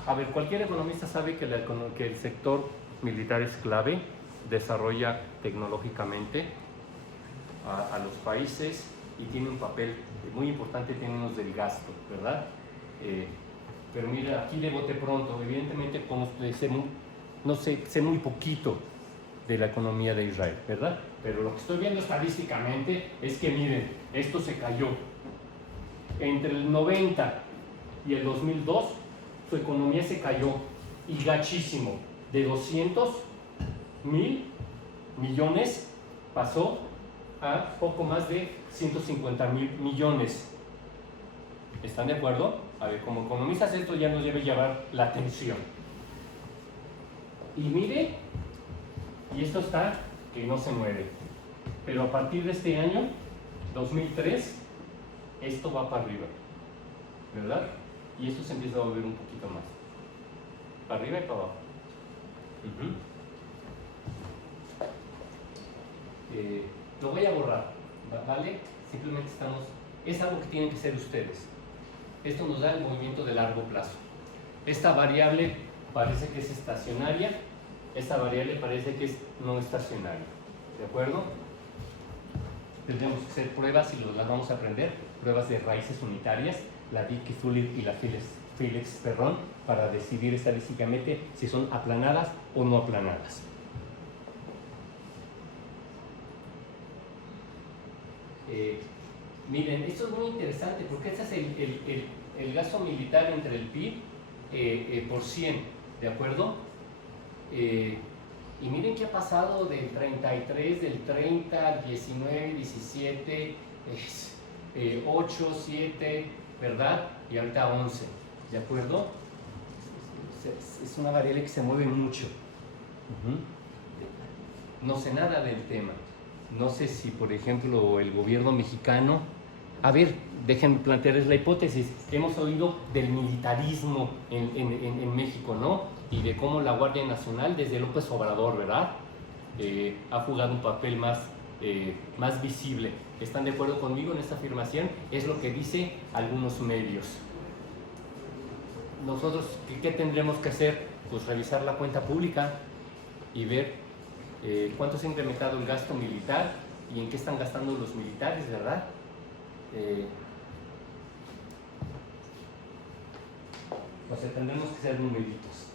A ver, cualquier economista sabe que el sector militar es clave, desarrolla tecnológicamente a los países y tiene un papel muy importante en términos del gasto, ¿verdad? Pero mira, aquí de bote pronto, evidentemente sé muy poquito de la economía de Israel, ¿verdad? Pero lo que estoy viendo estadísticamente es que miren, esto se cayó. Entre el 90 y el 2002, su economía se cayó y gachísimo. De 200.000 millones pasó a poco más de 150.000 millones. ¿Están de acuerdo? A ver, como economistas esto ya nos debe llevar la atención. Y mire, y esto está que no se mueve. Pero a partir de este año, 2003, esto va para arriba, ¿verdad? Y esto se empieza a volver un poquito más. Para arriba y para abajo. Lo voy a borrar, ¿vale? Simplemente es algo que tienen que ser ustedes. Esto nos da el movimiento de largo plazo. Esta variable parece que es estacionaria, esta variable parece que es no estacionaria, ¿de acuerdo? Tendremos que hacer pruebas y las vamos a aprender, pruebas de raíces unitarias, la Dickey-Fullit y la Phillips-Perron, para decidir estadísticamente si son aplanadas o no aplanadas. Miren, esto es muy interesante porque este es el gasto militar entre el PIB por 100, ¿de acuerdo? Y miren qué ha pasado del 33, del 30, 19, 17, 8, 7, ¿verdad? Y ahorita 11, ¿de acuerdo? Es una variable que se mueve mucho. No sé nada del tema. No sé si, por ejemplo, el gobierno mexicano... A ver, déjenme plantearles la hipótesis. Hemos oído del militarismo en México, ¿no? Y de cómo la Guardia Nacional, desde López Obrador, ¿verdad? Ha jugado un papel más visible. ¿Están de acuerdo conmigo en esta afirmación? Es lo que dicen algunos medios. Nosotros, ¿qué tendremos que hacer? Pues revisar la cuenta pública y ver cuánto se ha incrementado el gasto militar y en qué están gastando los militares, ¿verdad? O sea, tendremos que ser numeritos.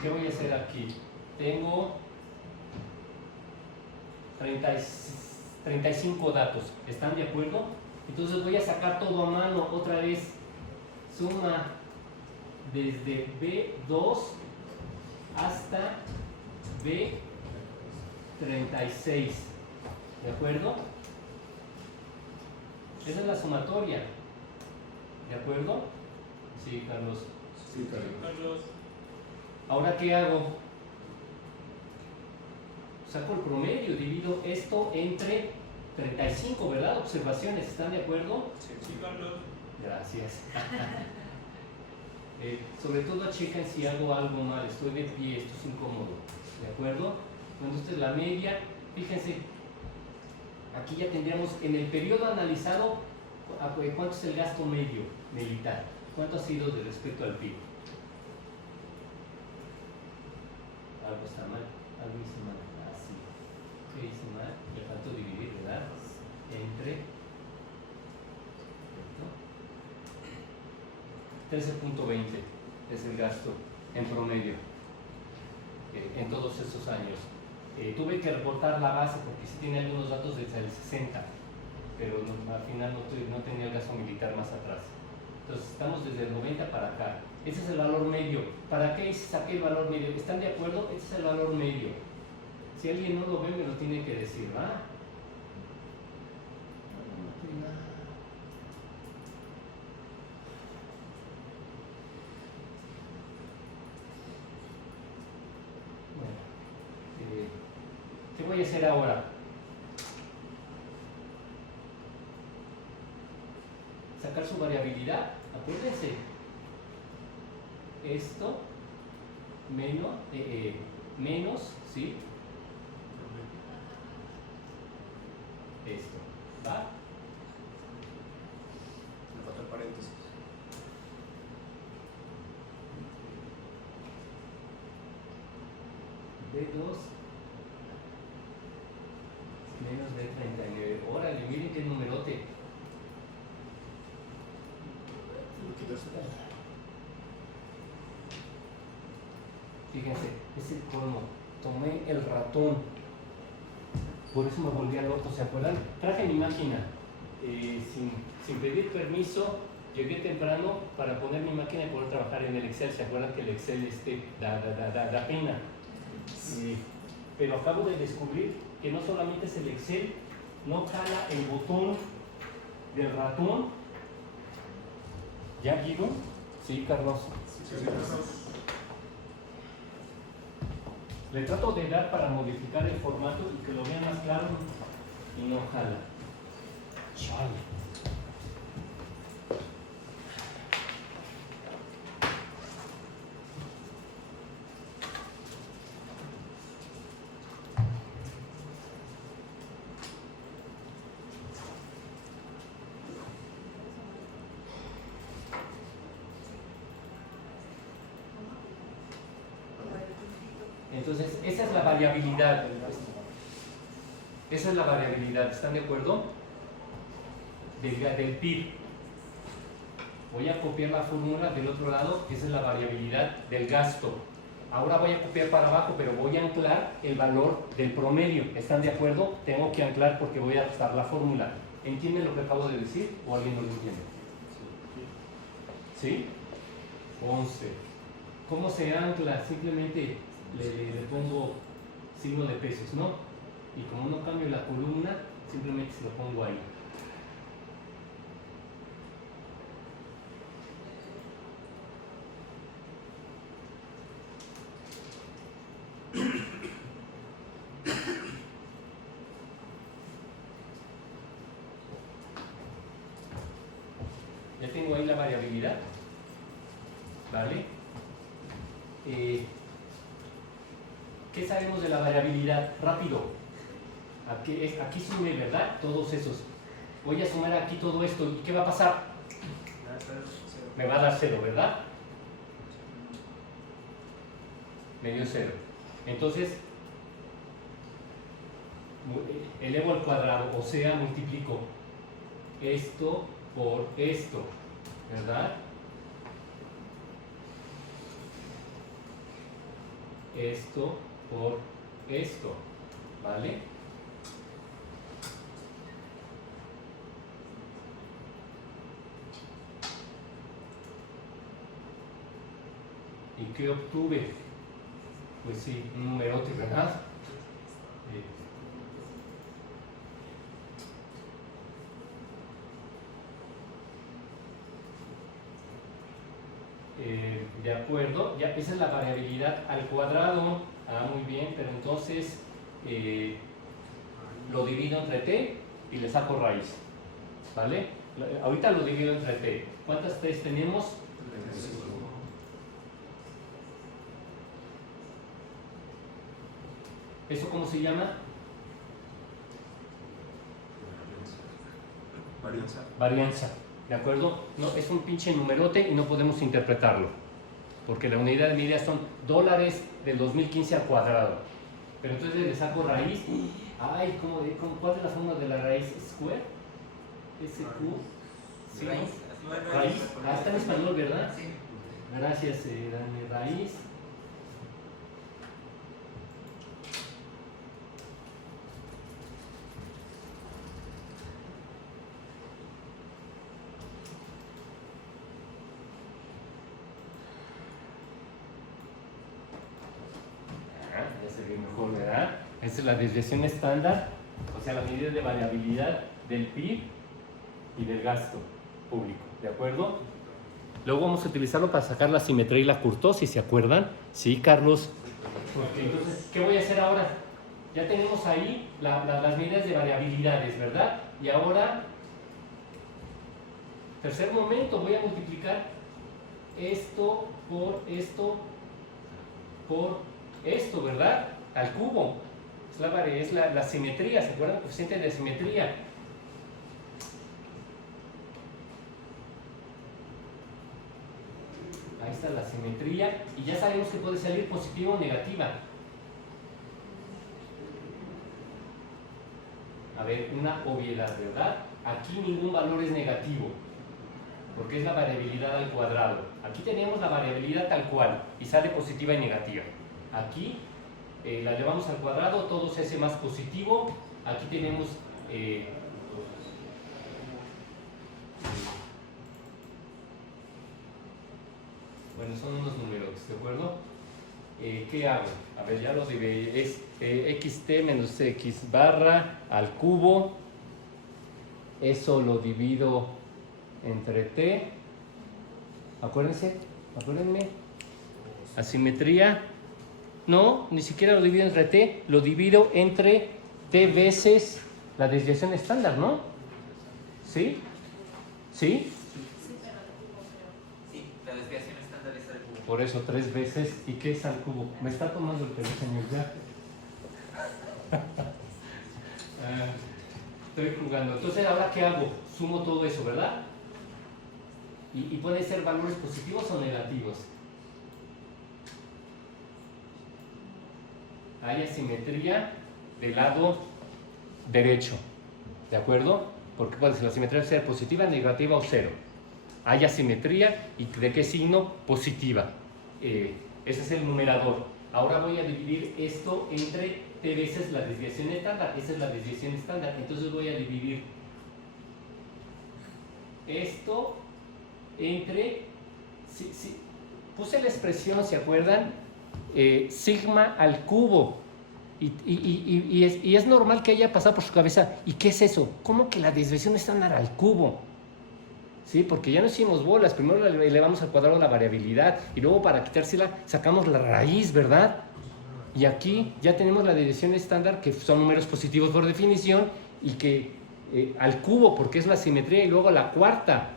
¿Qué voy a hacer aquí? Tengo 35 datos. ¿Están de acuerdo? Entonces voy a sacar todo a mano otra vez. Suma desde B2 hasta B36. ¿De acuerdo? Esa es la sumatoria. ¿De acuerdo? Sí, Carlos. Sí, Carlos. Ahora, ¿qué hago? Saco el promedio, divido esto entre 35, ¿verdad? Observaciones, ¿están de acuerdo? Sí, Carlos. Gracias. Sobre todo chequen si hago algo mal, estoy de pie, esto es incómodo, ¿de acuerdo? Entonces la media, fíjense, aquí ya tendríamos en el periodo analizado cuánto es el gasto medio militar, cuánto ha sido de respecto al PIB. Algo está mal, algo hice mal, así. ¿Qué hice mal? Le faltó dividir, ¿verdad? Entre 13.20. es el gasto en promedio en todos estos años. Tuve que reportar la base porque sí tiene algunos datos desde el 60, pero al final no tenía el gasto militar más atrás. Entonces estamos desde el 90 para acá. Ese es el valor medio. ¿Para qué saqué el valor medio? ¿Están de acuerdo? Ese es el valor medio. Si alguien no lo ve, me lo tiene que decir, ¿va? ¿Qué voy a hacer ahora? Sacar su variabilidad. Acuérdense. Esto menos, ¿sí? Esto, ¿va? Me falta el paréntesis. D2 menos D39. Órale, miren qué numerote. Fíjense, es el colmo. Tomé el ratón. Por eso me volví a loco, ¿se acuerdan? Traje mi máquina sin pedir permiso. Llegué temprano para poner mi máquina y poder trabajar en el Excel. ¿Se acuerdan que el Excel da pena? Pero acabo de descubrir que no solamente es el Excel, no jala el botón del ratón. ¿Ya, Guido? Sí, Carlos. Le trato de dar para modificar el formato y que lo vean más claro y no jala. Chale. Entonces, esa es la variabilidad. Esa es la variabilidad, ¿están de acuerdo? Del PIB. Voy a copiar la fórmula del otro lado, esa es la variabilidad del gasto. Ahora voy a copiar para abajo, pero voy a anclar el valor del promedio. ¿Están de acuerdo? Tengo que anclar porque voy a usar la fórmula. ¿Entienden lo que acabo de decir o alguien no lo entiende? ¿Sí? 11. ¿Cómo se ancla? Simplemente le pongo signo de pesos, ¿no? Y como no cambio la columna, simplemente se lo pongo ahí. Ya tengo ahí la variabilidad, ¿vale? ¿Qué sabemos de la variabilidad? Rápido. Aquí sume, ¿verdad? Todos esos. Voy a sumar aquí todo esto. ¿Y qué va a pasar? Me va a dar 0, ¿verdad? Me dio 0. Entonces, elevo al cuadrado, o sea, multiplico esto por esto, ¿verdad? Esto por esto, ¿vale? ¿Y qué obtuve? Pues sí, un numerote, ¿verdad? De acuerdo, ya esa es la variabilidad al cuadrado. Muy bien, pero entonces lo divido entre t y le saco raíz, ¿vale? Ahorita lo divido entre t. ¿Cuántas t's tenemos? ¿Eso cómo se llama? Varianza. Varianza, ¿de acuerdo? No, es un pinche numerote y no podemos interpretarlo, porque la unidad de medida son dólares del 2015 al cuadrado. Pero entonces le saco raíz. Ay, ¿cuál es la fórmula de la raíz? ¿Square? ¿SQ? ¿Sí? Raíz. ¿Raíz? Está en español, ¿verdad? Sí. Gracias, Dani Raíz. Ya se ve mejor, ¿verdad? Esta es la desviación estándar, o sea, la medida de variabilidad del PIB y del gasto público, ¿de acuerdo? Luego vamos a utilizarlo para sacar la simetría y la kurtosis, ¿se acuerdan? Sí, Carlos. Porque entonces, ¿qué voy a hacer ahora? Ya tenemos ahí las medidas de variabilidades, ¿verdad? Y ahora, tercer momento, voy a multiplicar esto por esto, ¿verdad? Al cubo. Es la simetría, ¿se acuerdan? El coeficiente de simetría. Ahí está la simetría y ya sabemos que puede salir positiva o negativa. A ver, una obviedad, ¿verdad? Aquí ningún valor es negativo, porque es la variabilidad al cuadrado. Aquí tenemos la variabilidad tal cual y sale positiva y negativa. Aquí la llevamos al cuadrado, todo se hace más positivo. Aquí tenemos bueno, son unos números, ¿de acuerdo? ¿Qué hago? A ver, ya lo dividí. Es xt menos x barra al cubo. Eso lo divido entre t. Acuérdense. Asimetría. No, ni siquiera lo divido entre t. Lo divido entre t veces la desviación estándar, ¿no? ¿Sí? ¿Sí? La desviación estándar es al cubo. Por eso 3 veces. ¿Y qué es al cubo? Me está tomando el pelo, señor, ya. Estoy jugando. Entonces, ¿ahora qué hago? Sumo todo eso, ¿verdad? Y pueden ser valores positivos o negativos. Hay asimetría del lado derecho. ¿De acuerdo? Porque puede ser la simetría ser positiva, negativa o cero. Hay asimetría y ¿de qué signo? Positiva. Ese es el numerador. Ahora voy a dividir esto entre t veces la desviación estándar. Esa es la desviación estándar. Entonces voy a dividir esto entre... puse la expresión, ¿se acuerdan? Sigma al cubo. Y es normal que haya pasado por su cabeza. ¿Y qué es eso? ¿Cómo que la desviación estándar al cubo? ¿Sí? Porque ya no hicimos bolas, primero le elevamos al cuadrado la variabilidad y luego para quitársela sacamos la raíz, ¿verdad? Y aquí ya tenemos la desviación estándar, que son números positivos por definición, y que al cubo, porque es la simetría, y luego la cuarta.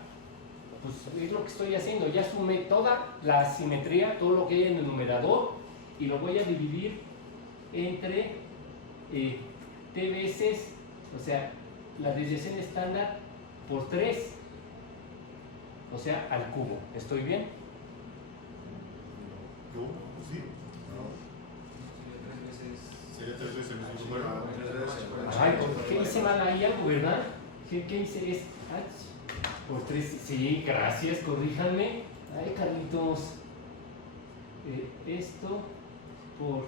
Pues es lo que estoy haciendo, ya sumé toda la simetría, todo lo que hay en el numerador, y lo voy a dividir entre t veces, o sea, la desviación estándar por 3. O sea, al cubo. ¿Estoy bien? No, sí. Sería 3 veces el número. Ay, ¿por qué hice mal ahí algo, verdad? ¿Qué hice? Es por 3. Sí, gracias, corríjanme. Ay, Carlitos. Esto por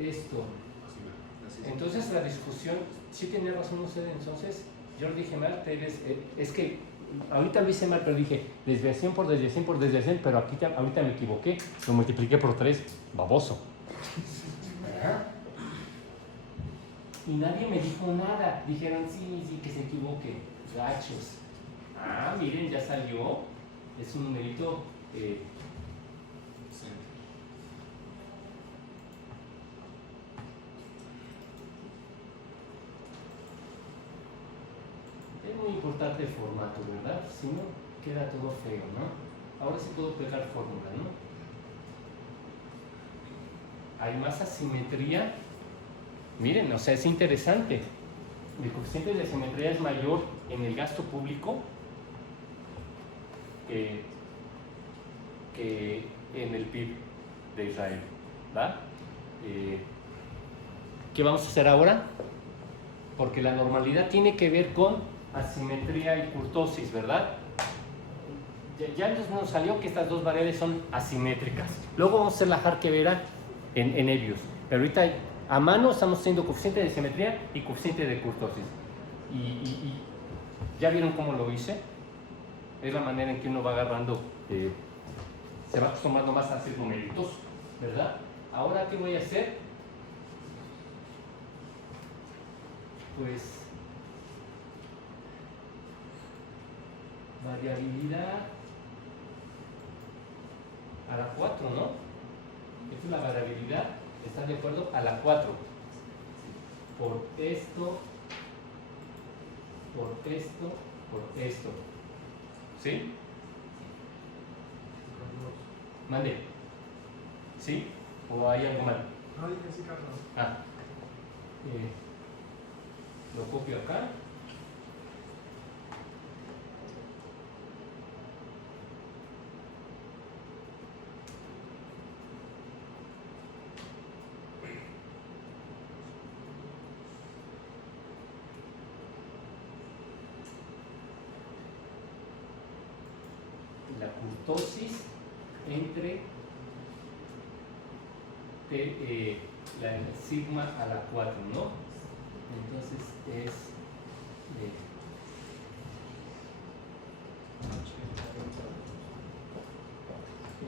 esto. Entonces la discusión, sí tenía razón usted, entonces yo lo dije mal, es que ahorita lo hice mal, pero dije desviación por desviación por desviación, pero aquí ahorita me equivoqué, lo multipliqué por 3, baboso. Y nadie me dijo nada, dijeron sí, que se equivoque, gachos. Miren, ya salió, es un numerito... Es muy importante el formato, ¿verdad? Si no, queda todo feo, ¿no? Ahora sí puedo pegar fórmula, ¿no? Hay más asimetría. Miren, o sea, es interesante. El coeficiente de asimetría es mayor en el gasto público que en el PIB de Israel, ¿va? ¿Qué vamos a hacer ahora? Porque la normalidad tiene que ver con asimetría y kurtosis, ¿verdad? Ya nos salió que estas dos variables son asimétricas. Luego vamos a hacer la Harkevera en Hebbius. Pero ahorita a mano estamos haciendo coeficiente de simetría y coeficiente de kurtosis. Y ya vieron cómo lo hice. Es la manera en que uno va agarrando, se va acostumbrando más a hacer numeritos, ¿verdad? Ahora, ¿qué voy a hacer? Pues variabilidad a la 4, ¿no? Esta es la variabilidad, ¿están de acuerdo? A la 4. Por esto, por esto, por esto. ¿Sí? Mande. ¿Sí? ¿O hay algo mal? No, dije sí, Carlos. Ah. Lo copio acá. La kurtosis entre la sigma a la 4, ¿no? Entonces es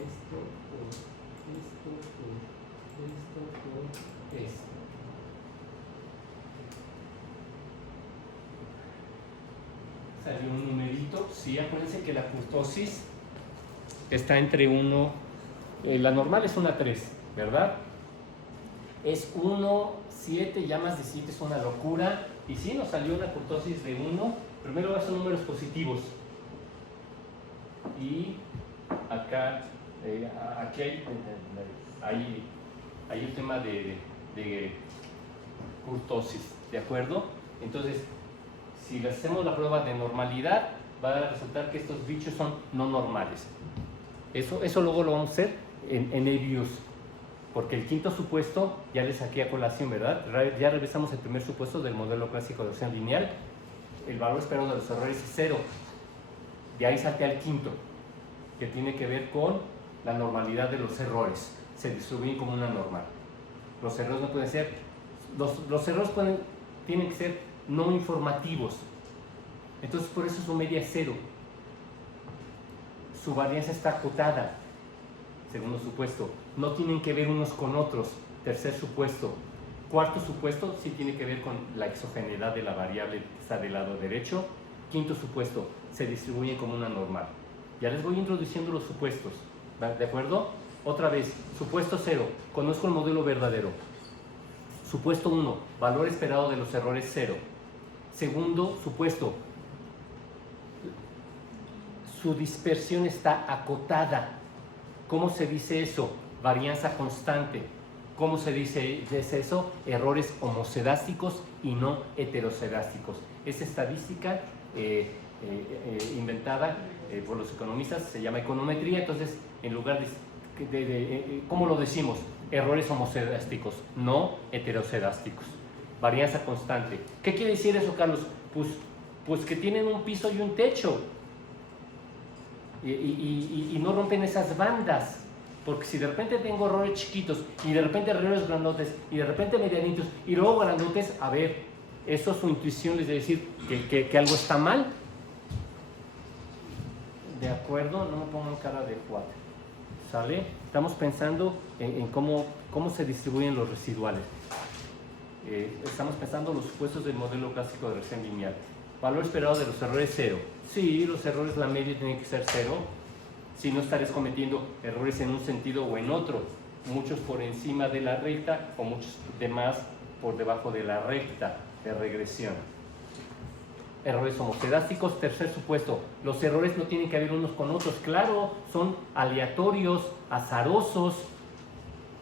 esto por esto por esto por esto. Salió un numerito. Sí, acuérdense que la kurtosis está entre 1, la normal es una 3, ¿verdad? Es 1, 7, ya más de 7 es una locura. Y sí, nos salió una kurtosis de 1. Primero son números positivos. Y acá, aquí hay el tema de kurtosis, ¿de acuerdo? Entonces, si le hacemos la prueba de normalidad, va a resultar que estos bichos son no normales. Eso luego lo vamos a hacer en Hebbius, porque el quinto supuesto ya le saqué a colación, ¿verdad? Ya revisamos el primer supuesto del modelo clásico de regresión lineal. El valor esperado de los errores es 0. De ahí salté al quinto, que tiene que ver con la normalidad de los errores. Se distribuyen como una normal. Los errores no pueden ser, los errores tienen que ser no informativos. Entonces por eso su media es 0. Su varianza está acotada. Segundo supuesto, no tienen que ver unos con otros. Tercer supuesto. Cuarto supuesto, sí tiene que ver con la exogeneidad de la variable que está del lado derecho. Quinto supuesto, se distribuye como una normal. Ya les voy introduciendo los supuestos, ¿de acuerdo? Otra vez, supuesto 0, conozco el modelo verdadero. Supuesto 1, valor esperado de los errores 0. Segundo supuesto, su dispersión está acotada. ¿Cómo se dice eso? Varianza constante. ¿Cómo se dice eso? Errores homocedásticos y no heterocedásticos. Es estadística inventada por los economistas, se llama econometría. Entonces, en lugar de ¿cómo lo decimos? Errores homocedásticos, no heterocedásticos. Varianza constante. ¿Qué quiere decir eso, Carlos? Pues que tienen un piso y un techo. Y no rompen esas bandas. Porque si de repente tengo errores chiquitos y de repente errores grandotes y de repente medianitos y luego grandotes, a ver, eso es su intuición, les de decir que algo está mal. ¿De acuerdo? No me pongan cara de cuatro. ¿Sale? Estamos pensando en cómo se distribuyen los residuales. Estamos pensando en los supuestos del modelo clásico de regresión lineal. Valor esperado de los errores 0. Sí, los errores, la media tiene que ser 0. Si no estaréis cometiendo errores en un sentido o en otro, muchos por encima de la recta o muchos demás por debajo de la recta de regresión. Errores homocedásticos. Tercer supuesto, los errores no tienen que ver unos con otros, claro, son aleatorios, azarosos,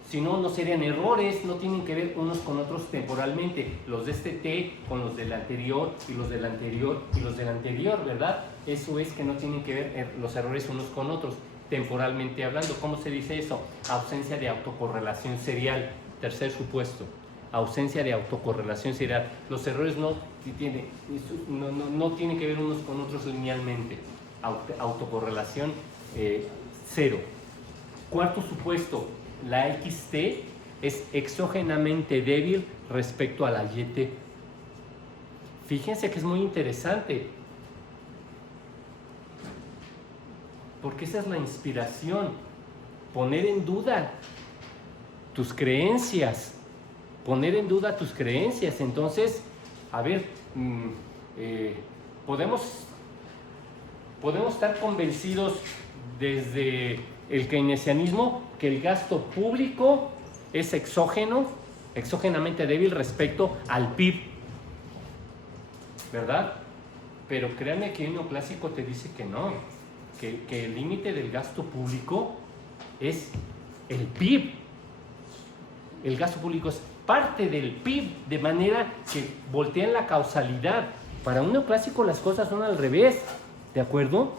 si no, no serían errores, no tienen que ver unos con otros temporalmente, los de este T con los del anterior y los del anterior y los del anterior, ¿verdad? Eso es que no tienen que ver los errores unos con otros, temporalmente hablando. ¿Cómo se dice eso? Ausencia de autocorrelación serial. Tercer supuesto. ausencia de autocorrelación serial. Los errores no tienen que ver unos con otros linealmente. Autocorrelación 0. Cuarto supuesto, la XT es exógenamente débil respecto a la YT. Fíjense que es muy interesante, porque esa es la inspiración, poner en duda tus creencias, Entonces, a ver, podemos estar convencidos desde el keynesianismo que el gasto público es exógenamente débil respecto al PIB, ¿verdad? Pero créanme que el neoclásico te dice que no, que el límite del gasto público es el PIB. El gasto público es parte del PIB, de manera que voltean la causalidad. Para un neoclásico las cosas son al revés, ¿de acuerdo?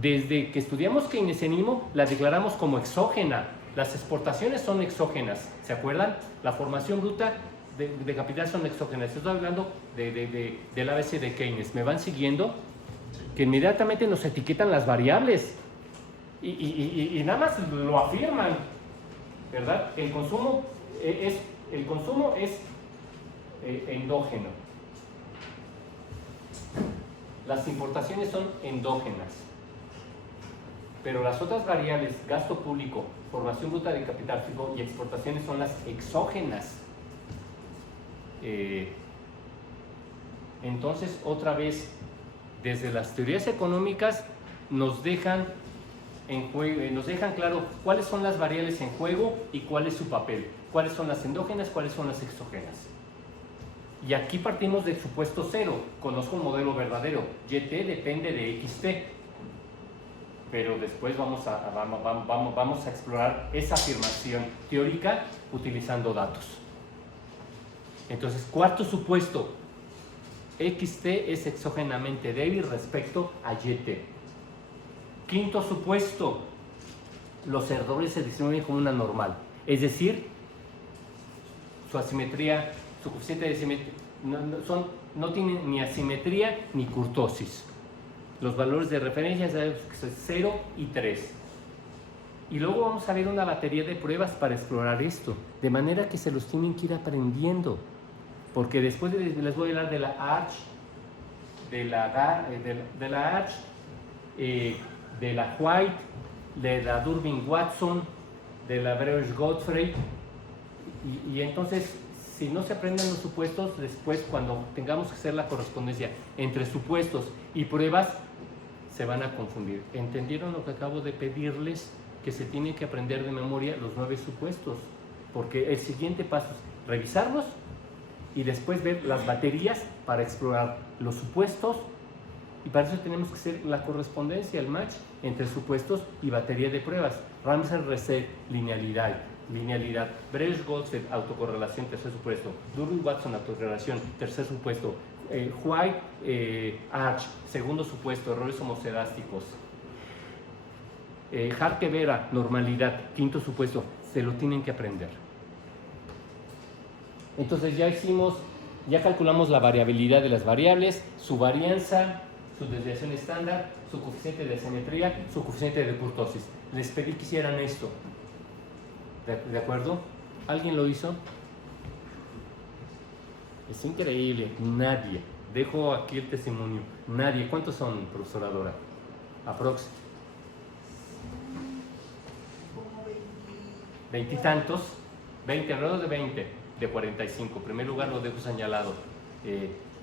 Desde que estudiamos keynesianismo la declaramos como exógena. Las exportaciones son exógenas, ¿se acuerdan? La formación bruta de capital son exógenas. Estoy hablando del ABC de Keynes. ¿Me van siguiendo? Que inmediatamente nos etiquetan las variables y nada más lo afirman, ¿verdad? El consumo es endógeno. Las importaciones son endógenas. Pero las otras variables, gasto público, formación bruta de capital fijo y exportaciones, son las exógenas. Entonces, otra vez, desde las teorías económicas nos dejan claro cuáles son las variables en juego y cuál es su papel, cuáles son las endógenas, cuáles son las exógenas. Y aquí partimos del supuesto cero. Conozco un modelo verdadero. YT depende de XT. Pero después vamos a explorar esa afirmación teórica utilizando datos. Entonces, cuarto supuesto, XT es exógenamente débil respecto a YT. Quinto supuesto, los errores se distribuyen como una normal, es decir, su asimetría, su coeficiente de simetría, no tienen ni asimetría ni kurtosis. Los valores de referencia son 0 y 3. Y luego vamos a ver una batería de pruebas para explorar esto, de manera que se los tienen que ir aprendiendo, porque después les voy a hablar de la Arch, de la Arch, de la White, de la Durbin-Watson, de la Breuer-Godfrey, y entonces, si no se aprenden los supuestos, después cuando tengamos que hacer la correspondencia entre supuestos y pruebas, se van a confundir. ¿Entendieron lo que acabo de pedirles? Que se tienen que aprender de memoria los 9 supuestos, porque el siguiente paso es revisarlos y después ver las baterías para explorar los supuestos, y para eso tenemos que hacer la correspondencia, el match entre supuestos y batería de pruebas. Ramsey-Reset, linealidad. Breuer-Goldstein, autocorrelación, tercer supuesto. Durbin-Watson, autocorrelación, tercer supuesto. White, Arch, segundo supuesto, errores homocedásticos. Harke-Vera, normalidad, quinto supuesto. Se lo tienen que aprender. Entonces ya calculamos la variabilidad de las variables, su varianza, su desviación estándar, su coeficiente de asimetría, su coeficiente de kurtosis. Les pedí que hicieran esto. ¿De acuerdo? ¿Alguien lo hizo? Es increíble, nadie. Dejo aquí el testimonio. Nadie. ¿Cuántos son, profesora Dora? Aprox. 20 y tantos. 20, alrededor de 20, de 45. En primer lugar lo dejo señalado.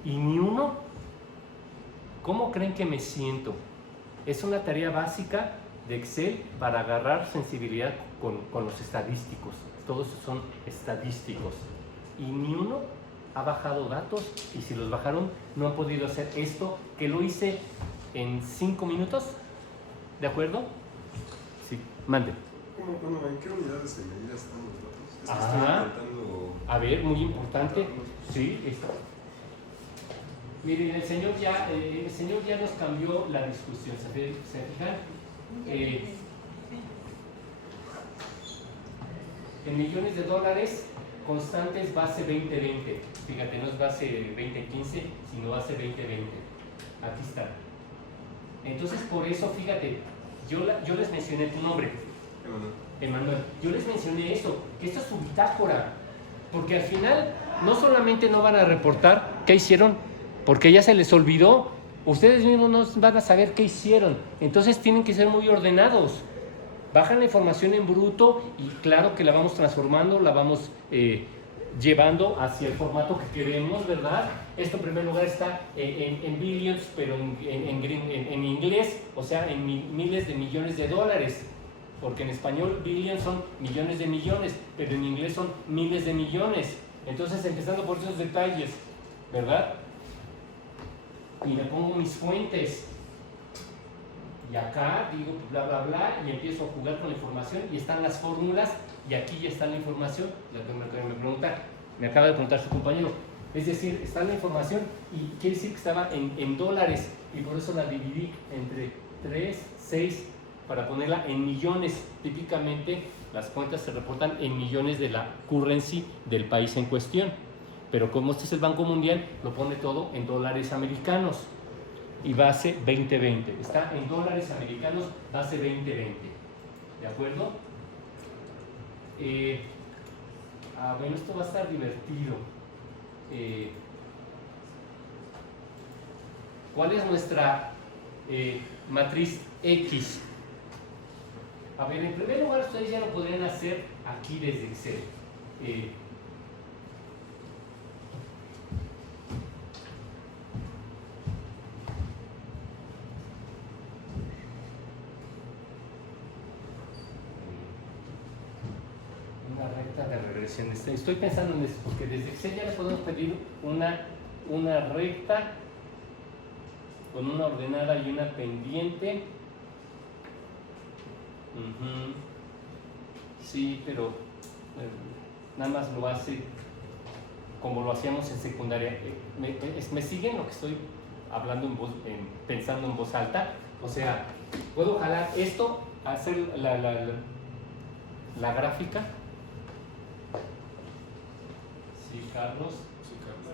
Y ni uno. ¿Cómo creen que me siento? Es una tarea básica de Excel para agarrar sensibilidad con los estadísticos. Todos son estadísticos. Y ni uno ha bajado datos, y si los bajaron no han podido hacer esto, que lo hice en 5 minutos. ¿De acuerdo? Sí, mande. ¿En qué unidades de medida están los datos? Es que estoy intentando... A ver, muy importante. Sí, está. Miren, el señor ya nos cambió la discusión. ¿Se fijan? En millones de dólares, constantes base 2020. Fíjate, no es base 2015, sino base 2020. Aquí está. Entonces, por eso, fíjate, yo les mencioné tu nombre, Emanuel. Yo les mencioné eso, que esto es su bitácora. Porque al final, no solamente no van a reportar qué hicieron, porque ya se les olvidó, ustedes mismos no van a saber qué hicieron. Entonces tienen que ser muy ordenados. Bajan la información en bruto y claro que la vamos transformando, la vamos llevando hacia el formato que queremos, ¿verdad? Esto en primer lugar está en billions, pero en inglés, o sea, en miles de millones de dólares. Porque en español billions son millones de millones, pero en inglés son miles de millones. Entonces, empezando por esos detalles, ¿verdad? Y le pongo mis fuentes. Y acá digo bla, bla, bla, y empiezo a jugar con la información, y están las fórmulas, y aquí ya está la información. Me acaba de preguntar su compañero. Es decir, está la información, y quiere decir que estaba en dólares, y por eso la dividí entre 3, 6, para ponerla en millones. Típicamente las cuentas se reportan en millones de la currency del país en cuestión, pero como este es el Banco Mundial, lo pone todo en dólares americanos y base 2020, está en dólares americanos base 2020, ¿de acuerdo? Bueno, esto va a estar divertido. ¿Cuál es nuestra matriz X? A ver, en primer lugar, ustedes ya lo podrían hacer aquí desde Excel. Una recta de regresión. Estoy pensando en eso, porque desde Excel ya le podemos pedir una recta con una ordenada y una pendiente. Sí, pero nada más lo hace como lo hacíamos en secundaria. ¿Me siguen lo que estoy hablando pensando en voz alta? O sea, puedo jalar esto, hacer la gráfica. Sí, Carlos. Sí, Carlos.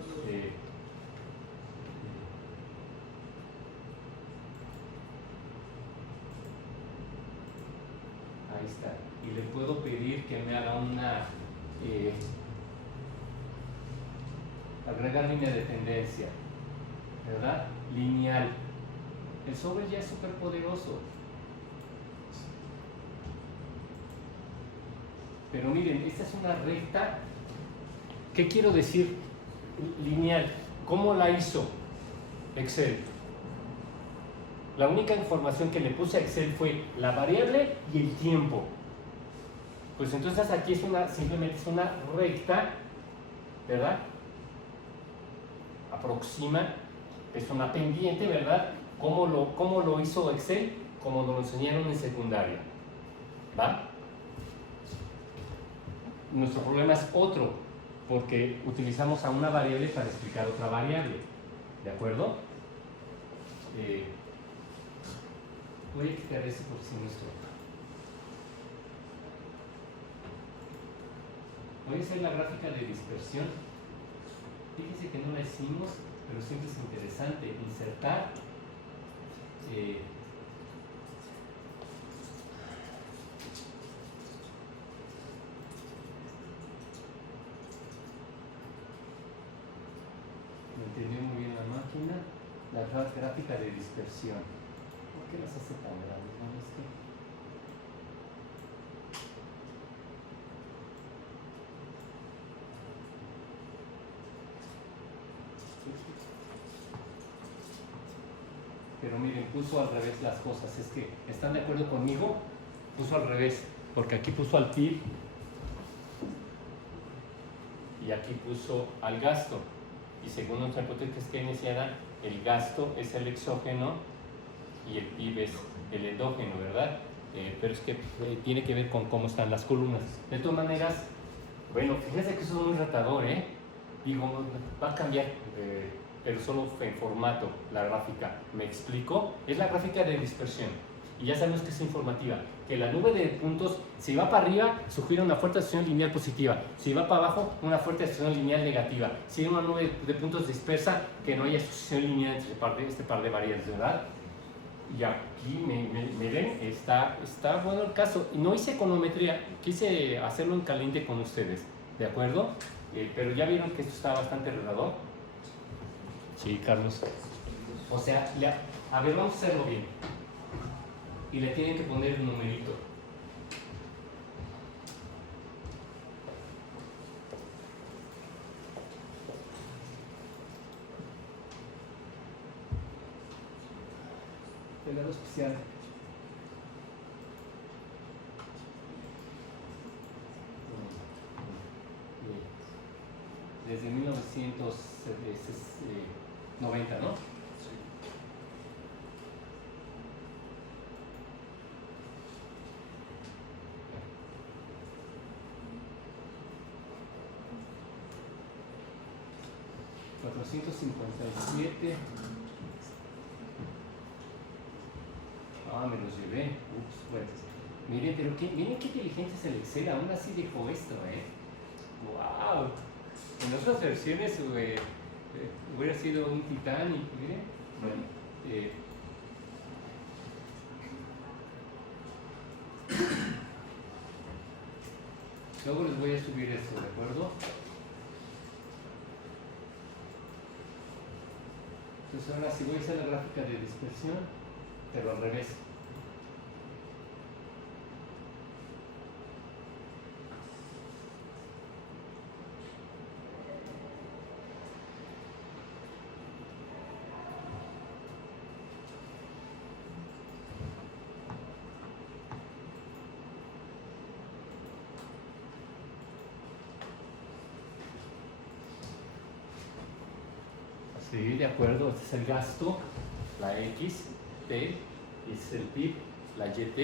Ahí está. Y le puedo pedir que me haga una agregar línea de tendencia, ¿verdad? Lineal. El sobre ya es súper poderoso. Pero miren, esta es una recta. ¿Qué quiero decir? Lineal. ¿Cómo la hizo Excel? La única información que le puse a Excel fue la variable y el tiempo. Pues entonces aquí simplemente es una recta, ¿verdad? Aproxima, es una pendiente, ¿verdad? ¿Cómo lo hizo Excel? Como nos lo enseñaron en secundaria, ¿va? Nuestro problema es otro, porque utilizamos a una variable para explicar otra variable, ¿de acuerdo? Voy a quitar eso porque si no estoy. Voy a hacer la gráfica de dispersión. Fíjense que no la hicimos, pero siempre es interesante insertar. Me entendió muy bien la máquina. La gráfica de dispersión. ¿Por qué las hace tan grandes? ¿No es que? Pero miren, puso al revés las cosas. Es que, ¿están de acuerdo conmigo? Puso al revés, porque aquí puso al PIB y aquí puso al gasto. Y según nuestra hipótesis keynesiana, el gasto es el exógeno y el PIB es el endógeno, ¿verdad? Pero es que tiene que ver con cómo están las columnas. De todas maneras, bueno, fíjense que eso es muy retador, ¿eh? Digo, va a cambiar, pero solo en formato, la gráfica. ¿Me explico? Es la gráfica de dispersión. Y ya sabemos que es informativa. que la nube de puntos, si va para arriba, sugiere una fuerte asociación lineal positiva. Si va para abajo, una fuerte asociación lineal negativa. Si hay una nube de puntos dispersa, que no haya asociación lineal entre este par de variables, ¿verdad? Y aquí me ven, está bueno el caso. Y no hice econometría, quise hacerlo en caliente con ustedes, ¿de acuerdo? Pero ya vieron que esto está bastante enredador. Sí, Carlos. O sea, a ver, vamos a hacerlo bien. Y le tienen que poner el numerito. Pegado especial. Desde 1990, ¿no? Sí. $457. Me los llevé. Ups, bueno. Miren, pero miren qué inteligente es el Excel, aún así dejó esto, ¡Wow! En otras versiones hubiera sido un Titanic, miren. Bueno, luego les voy a subir esto, ¿de acuerdo? Entonces ahora si voy a hacer la gráfica de dispersión, pero al revés. Sí, de acuerdo, este es el gasto, la X, T, es el PIB, la YT.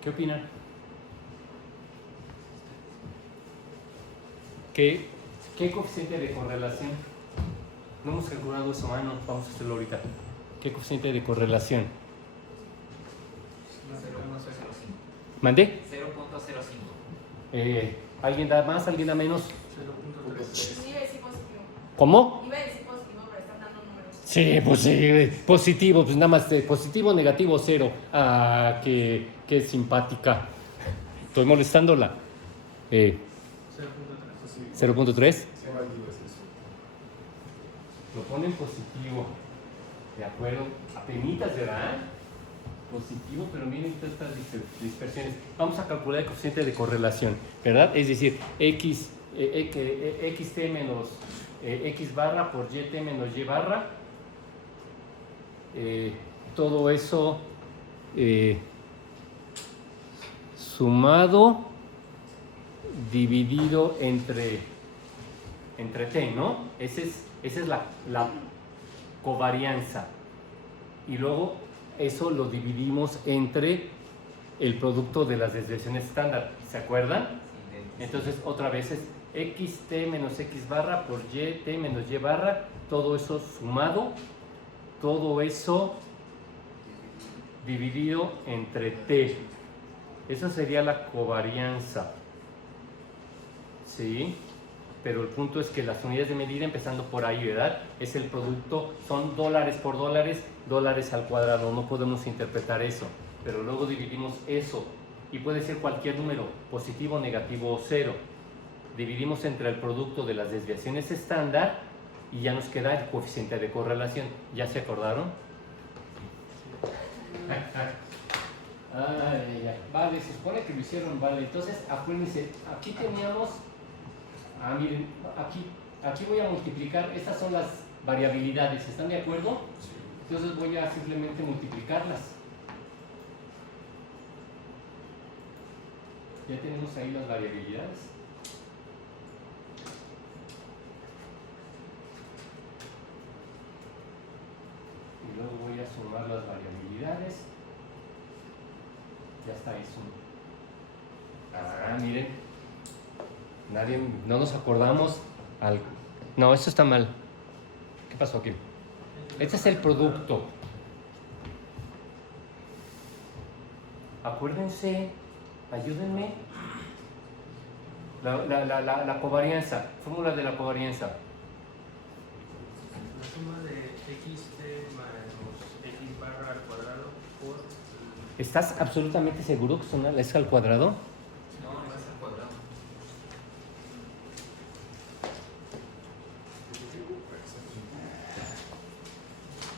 ¿Qué opinan? ¿Qué coeficiente de correlación? No hemos calculado eso, no, vamos a hacerlo ahorita. ¿Qué coeficiente de correlación? 0.05. ¿Mandé? 0.05. ¿Alguien da más? ¿Alguien da menos? 0.3. Iba a decir positivo. ¿Cómo? Iba a decir positivo, pero están dando números. Sí, pues sí, positivo, pues nada más positivo, negativo, 0. Ah, qué simpática. Estoy molestándola. 0.3. Sí, válido es eso. Lo ponen positivo. De acuerdo. Apenitas, ¿verdad? Positivo, pero miren todas estas dispersiones. Vamos a calcular el coeficiente de correlación, ¿verdad? Es decir, xt menos x barra por yt menos y barra. Todo eso sumado dividido entre t, ¿no? Esa es la covarianza. Y luego eso lo dividimos entre el producto de las desviaciones estándar. ¿Se acuerdan? Entonces otra vez es xt menos x barra por yt menos y barra. Todo eso sumado. Todo eso dividido entre t. Esa sería la covarianza. ¿Sí? Pero el punto es que las unidades de medida, empezando por ahí, ¿verdad? Es el producto, son dólares por dólares, dólares al cuadrado, no podemos interpretar eso. Pero luego dividimos eso, y puede ser cualquier número, positivo, negativo o cero. Dividimos entre el producto de las desviaciones estándar, y ya nos queda el coeficiente de correlación. ¿Ya se acordaron? Vale, se supone que lo hicieron, vale. Entonces, acuérdense, aquí teníamos... miren, aquí voy a multiplicar, estas son las variabilidades, ¿están de acuerdo? Sí. Entonces voy a simplemente multiplicarlas. Ya tenemos ahí las variabilidades. Y luego voy a sumar las variabilidades. Ya está eso. Miren. No nos acordamos. No, esto está mal. pasó aquí? Este es el producto. Acuérdense, ayúdenme. La covarianza, fórmula de la covarianza. La suma de xt menos x barra al cuadrado por... ¿Estás absolutamente seguro que son es al cuadrado? No, no es al cuadrado.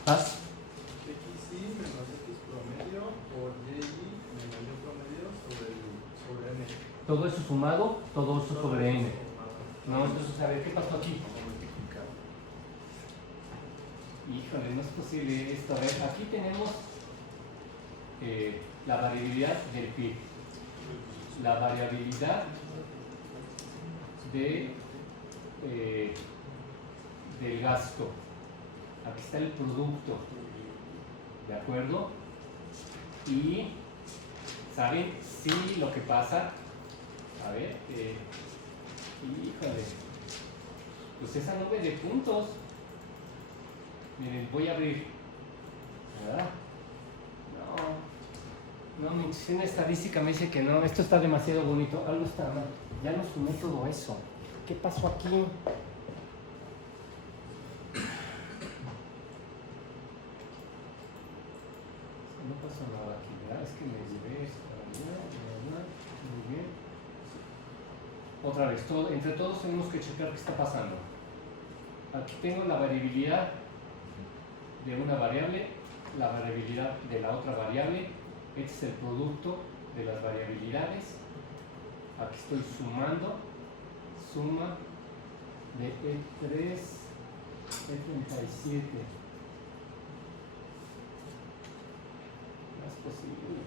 ¿Paz? XY menos X promedio por YY menos Y promedio sobre N. Todo eso sumado, todo eso sobre n. No, entonces, a ver, ¿qué pasó aquí? Híjole, no es posible esto. A ver, aquí tenemos la variabilidad del PIB, la variabilidad del gasto. Aquí está el producto, ¿de acuerdo? Y, ¿saben? Sí, lo que pasa, a ver, híjole, pues esa nube de puntos, miren, voy a abrir, ¿verdad? No, mi intuición estadística me dice que no, esto está demasiado bonito, algo está mal, ya no sumé todo eso, ¿qué pasó aquí? No pasa nada aquí, ¿verdad? Es que me llevé esto para allá, muy bien. Otra vez, entre todos tenemos que checar qué está pasando. Aquí tengo la variabilidad de una variable, la variabilidad de la otra variable. Este es el producto de las variabilidades. Aquí estoy sumando, suma de E3, E37. No es posible.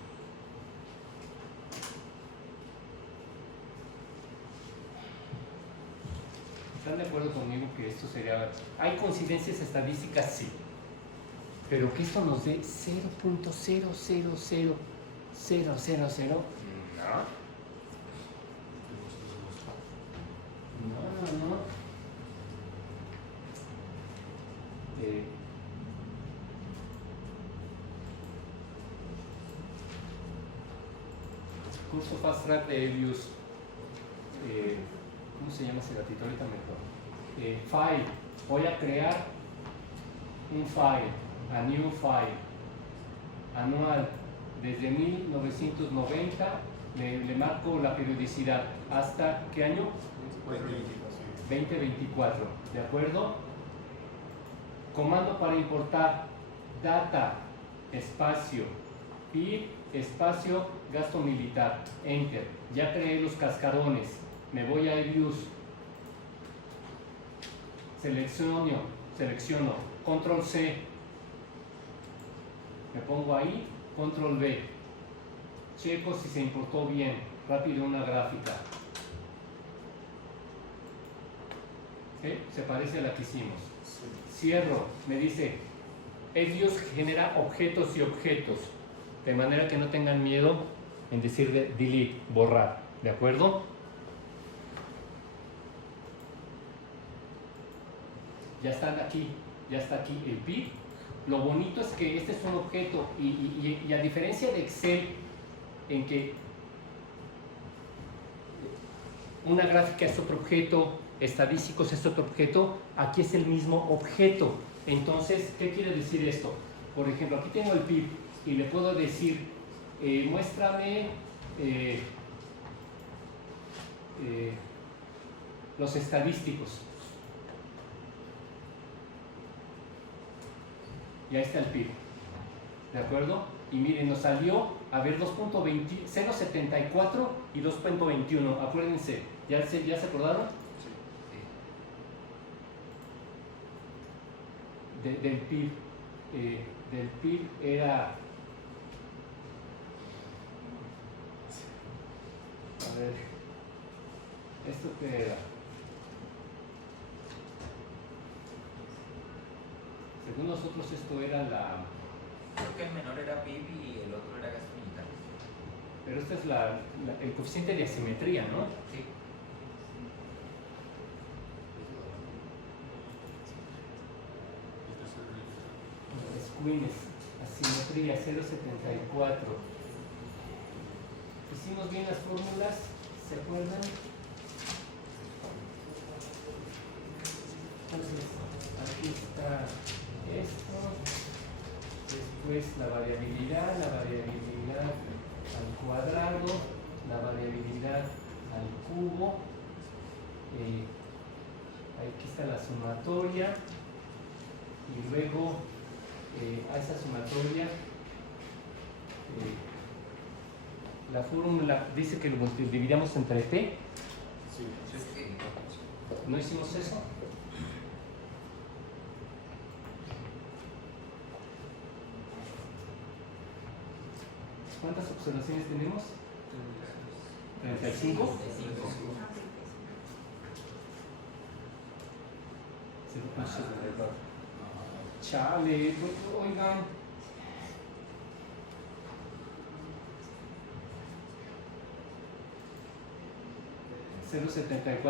¿Están de acuerdo conmigo que esto sería... ¿Hay coincidencias estadísticas? Sí. Pero que esto nos dé 0.000000, no. Curso Fast Track de Elius. ¿Cómo se llama ese gatito? Ahorita mejor. File. Voy a crear un file, a new file, anual, desde 1990, le marco la periodicidad. ¿Hasta qué año? 2024. ¿De acuerdo? Comando para importar data, espacio, PIB, espacio, gasto militar. Enter. Ya creé los cascarones. Me voy a Elius. Selecciono. Control C. Me pongo ahí. Control V. Checo si se importó bien. Rápido una gráfica. ¿Sí? Se parece a la que hicimos. Cierro. Me dice, Elius genera objetos y objetos. De manera que no tengan miedo en decir delete, borrar. ¿De acuerdo? Ya está aquí el PIB. Lo bonito es que este es un objeto y a diferencia de Excel, en que una gráfica es otro objeto, estadísticos es otro objeto, aquí es el mismo objeto. Entonces, ¿qué quiere decir esto? Por ejemplo, aquí tengo el PIB y le puedo decir, muéstrame los estadísticos. Y ahí está el PIB, ¿de acuerdo? Y miren, nos salió, a ver, 0.74 y 2.21, acuérdense, ¿ya se acordaron? Sí. Del PIB, era, a ver, ¿esto qué era? Según nosotros esto era Creo que el menor era PIB y el otro era gasto militar. Pero este es el coeficiente de asimetría, ¿no? Sí. Wines, asimetría 0.74. Hicimos bien las fórmulas, ¿se acuerdan? Entonces, aquí está esto, después la variabilidad al cuadrado, la variabilidad al cubo, aquí está la sumatoria, y luego a esa sumatoria la fórmula dice que lo dividamos entre t. Sí. ¿No hicimos eso? ¿Cuántas observaciones tenemos? 35. Chale, oigan. $0.74, 2.21.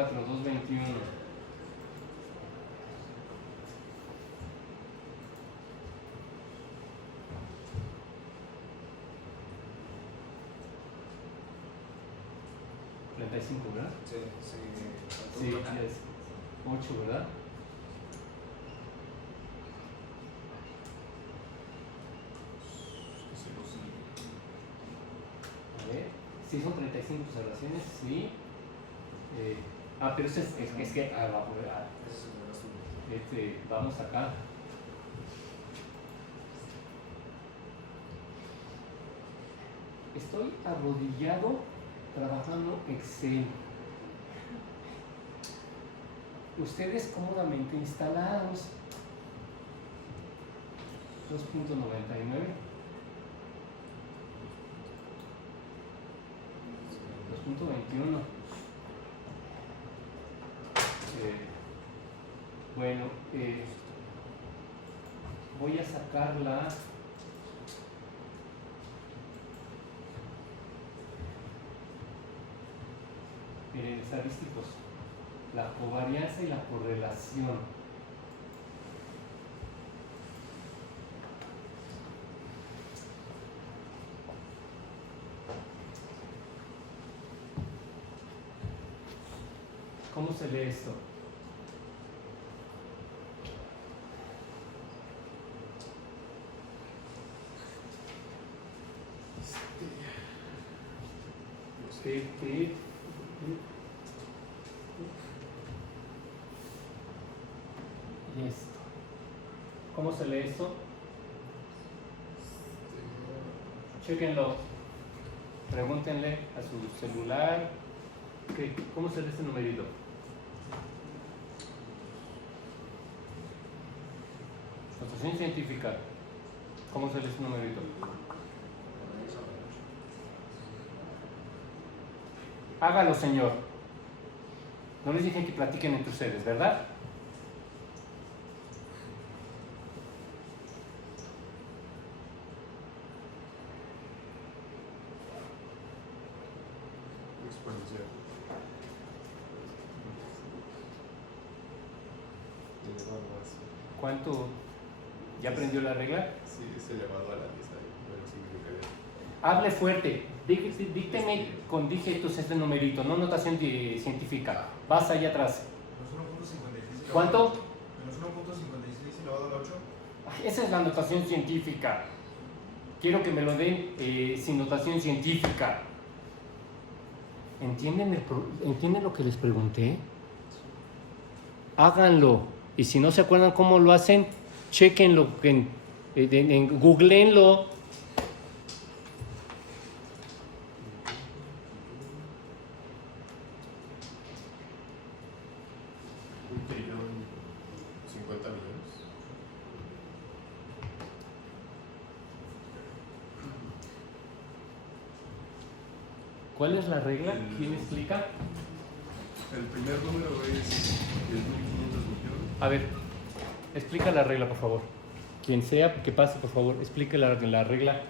$35, ¿verdad? Sí, ya es 8, ¿verdad? A ver, sí son 35 observaciones, sí. Pero eso es que vamos acá. Estoy arrodillado trabajando Excel. Ustedes cómodamente instalados. 2.99. 2.21. Bueno, voy a sacarla. Miren, estadísticos, la covarianza y la correlación. ¿Cómo se lee esto? Y esto. ¿Cómo se lee esto? Chéquenlo. Pregúntenle a su celular. ¿Cómo se lee este numerito? Notación científica. ¿Cómo se lee este numerito? Hágalo, señor. No les dije que platiquen entre ustedes, ¿verdad? Exponencial. Elevado a cien. ¿Cuánto? ¿Ya aprendió la regla? Sí, es elevado a la 10. Bueno, significaría. Hable fuerte. Dícteme con dígitos este numerito, no notación científica. Vas allá atrás. Menos 1.56. ¿Cuánto? Menos 1.56 elevado al 8. Ay, esa es la notación científica. Quiero que me lo den sin notación científica. ¿Entienden lo que les pregunté? Háganlo. Y si no se acuerdan cómo lo hacen, chequenlo, googleenlo. $1.050 billones. ¿Cuál es la regla? ¿Quién explica? El primer número es 10.500 millones. A ver, explica la regla, por favor. Quien sea que pase, por favor, explique la regla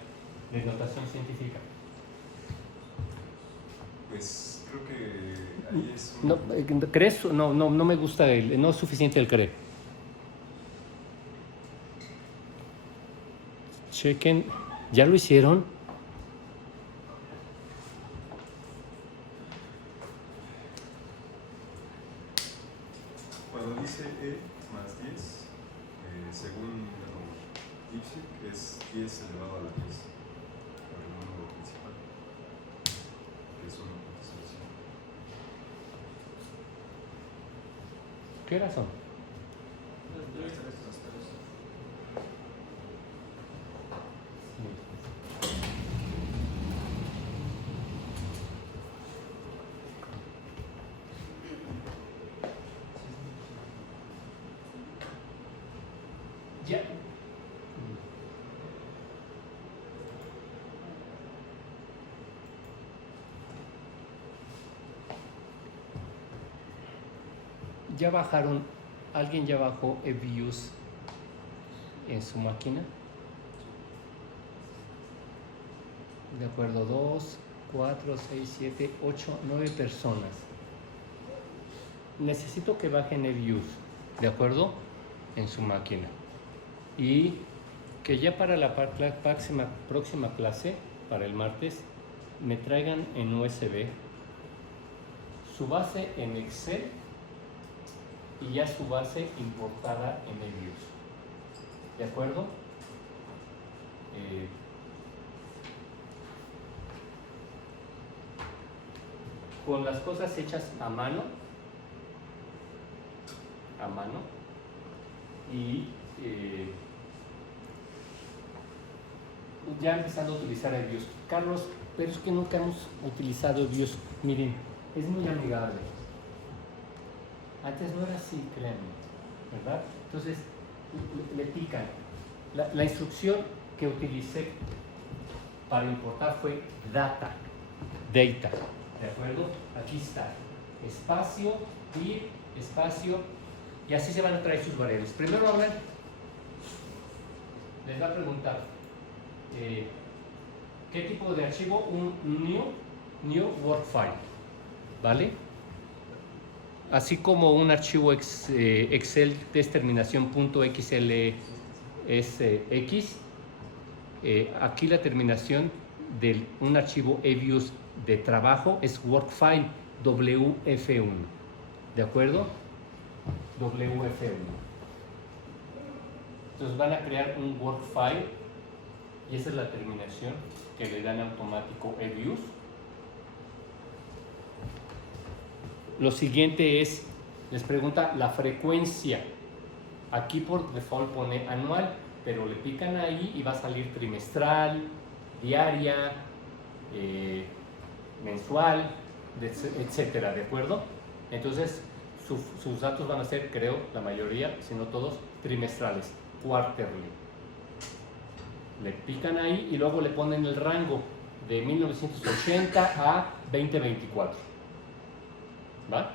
de notación científica. Pues creo que ahí es un... No, ¿crees? No me gusta, no es suficiente el creer. chequen, ¿ya lo hicieron? Cuando dice E más 10, según Ipsic, es 10 elevado a la 10, por el número principal, que es 1.05. ¿Qué horas son? Ya. Ya bajaron, ¿alguien ya bajó eViews en su máquina? De acuerdo, 2, 4, 6, 7, 8, 9 personas. Necesito que bajen eViews, ¿de acuerdo? En su máquina. Y que ya para la próxima clase, para el martes, me traigan en USB su base en Excel y ya su base importada en eViews. ¿De acuerdo? Con las cosas hechas a mano y ya empezando a utilizar eViews. Carlos, pero es que nunca hemos utilizado eViews. Miren, es muy amigable. Antes no era así, créanme, ¿verdad? Entonces, le pican. La instrucción que utilicé para importar fue data, ¿de acuerdo? Aquí está, espacio, ir, espacio, y así se van a traer sus variables. Primero, a ver, les va a preguntar, ¿qué tipo de archivo? Un new Word file, ¿vale? Así como un archivo Excel test terminación .xlsx, aquí la terminación de un archivo eViews de trabajo es Workfile WF1, ¿de acuerdo? WF1. Entonces van a crear un Workfile y esa es la terminación que le dan automático eViews. Lo siguiente es, les pregunta la frecuencia. Aquí por default pone anual, pero le pican ahí y va a salir trimestral, diaria, mensual, etcétera, ¿de acuerdo? Entonces, sus datos van a ser, creo, la mayoría, si no todos, trimestrales, quarterly. Le pican ahí y luego le ponen el rango de 1980 a 2024. ¿Va?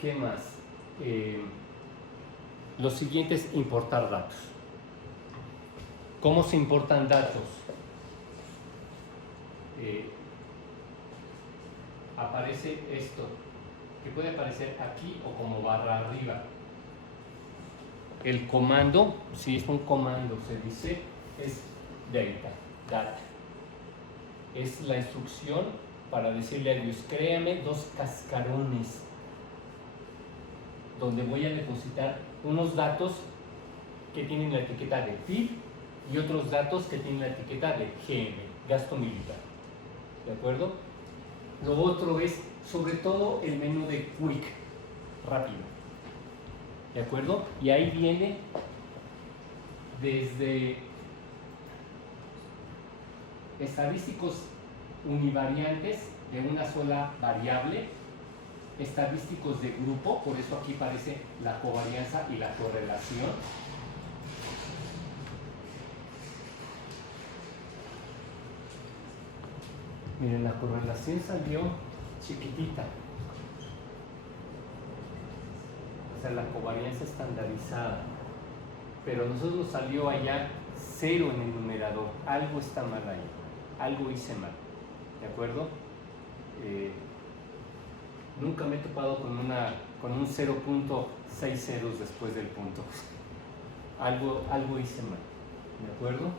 ¿Qué más? Lo siguiente es importar datos. ¿Cómo se importan datos? Aparece esto, que puede aparecer aquí o como barra arriba. El comando, si es un comando, se dice, es data. Es la instrucción para decirle a Dios, créame 2 cascarones donde voy a depositar unos datos que tienen la etiqueta de PIB y otros datos que tienen la etiqueta de GM, gasto militar. ¿De acuerdo? Lo otro es, sobre todo, el menú de Quick, rápido. ¿De acuerdo? Y ahí viene desde estadísticos univariantes de una sola variable, estadísticos de grupo, por eso aquí aparece la covarianza y la correlación. Miren, la correlación salió chiquitita. O sea, la covarianza estandarizada. Pero a nosotros salió allá 0 en el numerador. Algo está mal ahí. Algo hice mal. ¿De acuerdo? Nunca me he topado con un 0.6 ceros después del punto. algo hice mal, ¿de acuerdo?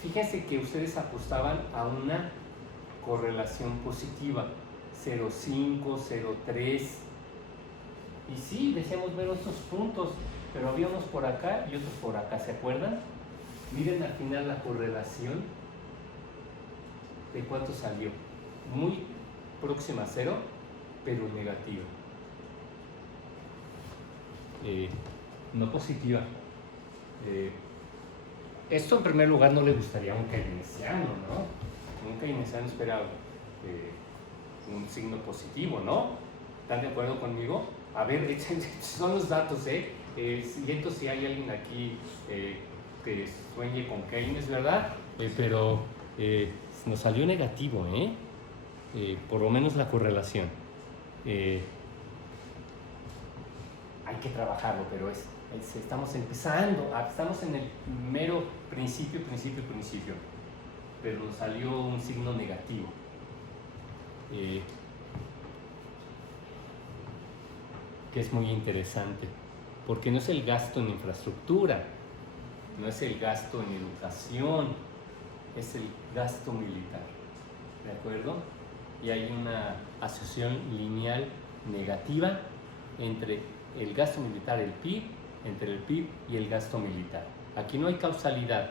Fíjense que ustedes apostaban a una correlación positiva, 0,5, 0,3, y sí, decíamos ver otros puntos, pero había unos por acá y otros por acá, ¿se acuerdan? Miren al final la correlación, ¿de cuánto salió? Muy próxima a 0, pero negativa. No positiva. Esto en primer lugar no le gustaría a un keynesiano, ¿no? Un keynesiano espera un signo positivo, ¿no? ¿Están de acuerdo conmigo? A ver, son los datos, siento si hay alguien aquí que sueñe con Keynes, ¿verdad? Pero nos salió negativo, por lo menos la correlación. Hay que trabajarlo, pero estamos empezando, estamos en el mero principio, pero nos salió un signo negativo. Que es muy interesante, porque no es el gasto en infraestructura, no es el gasto en educación, es el gasto militar, ¿de acuerdo? Y hay una asociación lineal negativa entre el gasto militar, el PIB, entre el PIB y el gasto militar. Aquí no hay causalidad,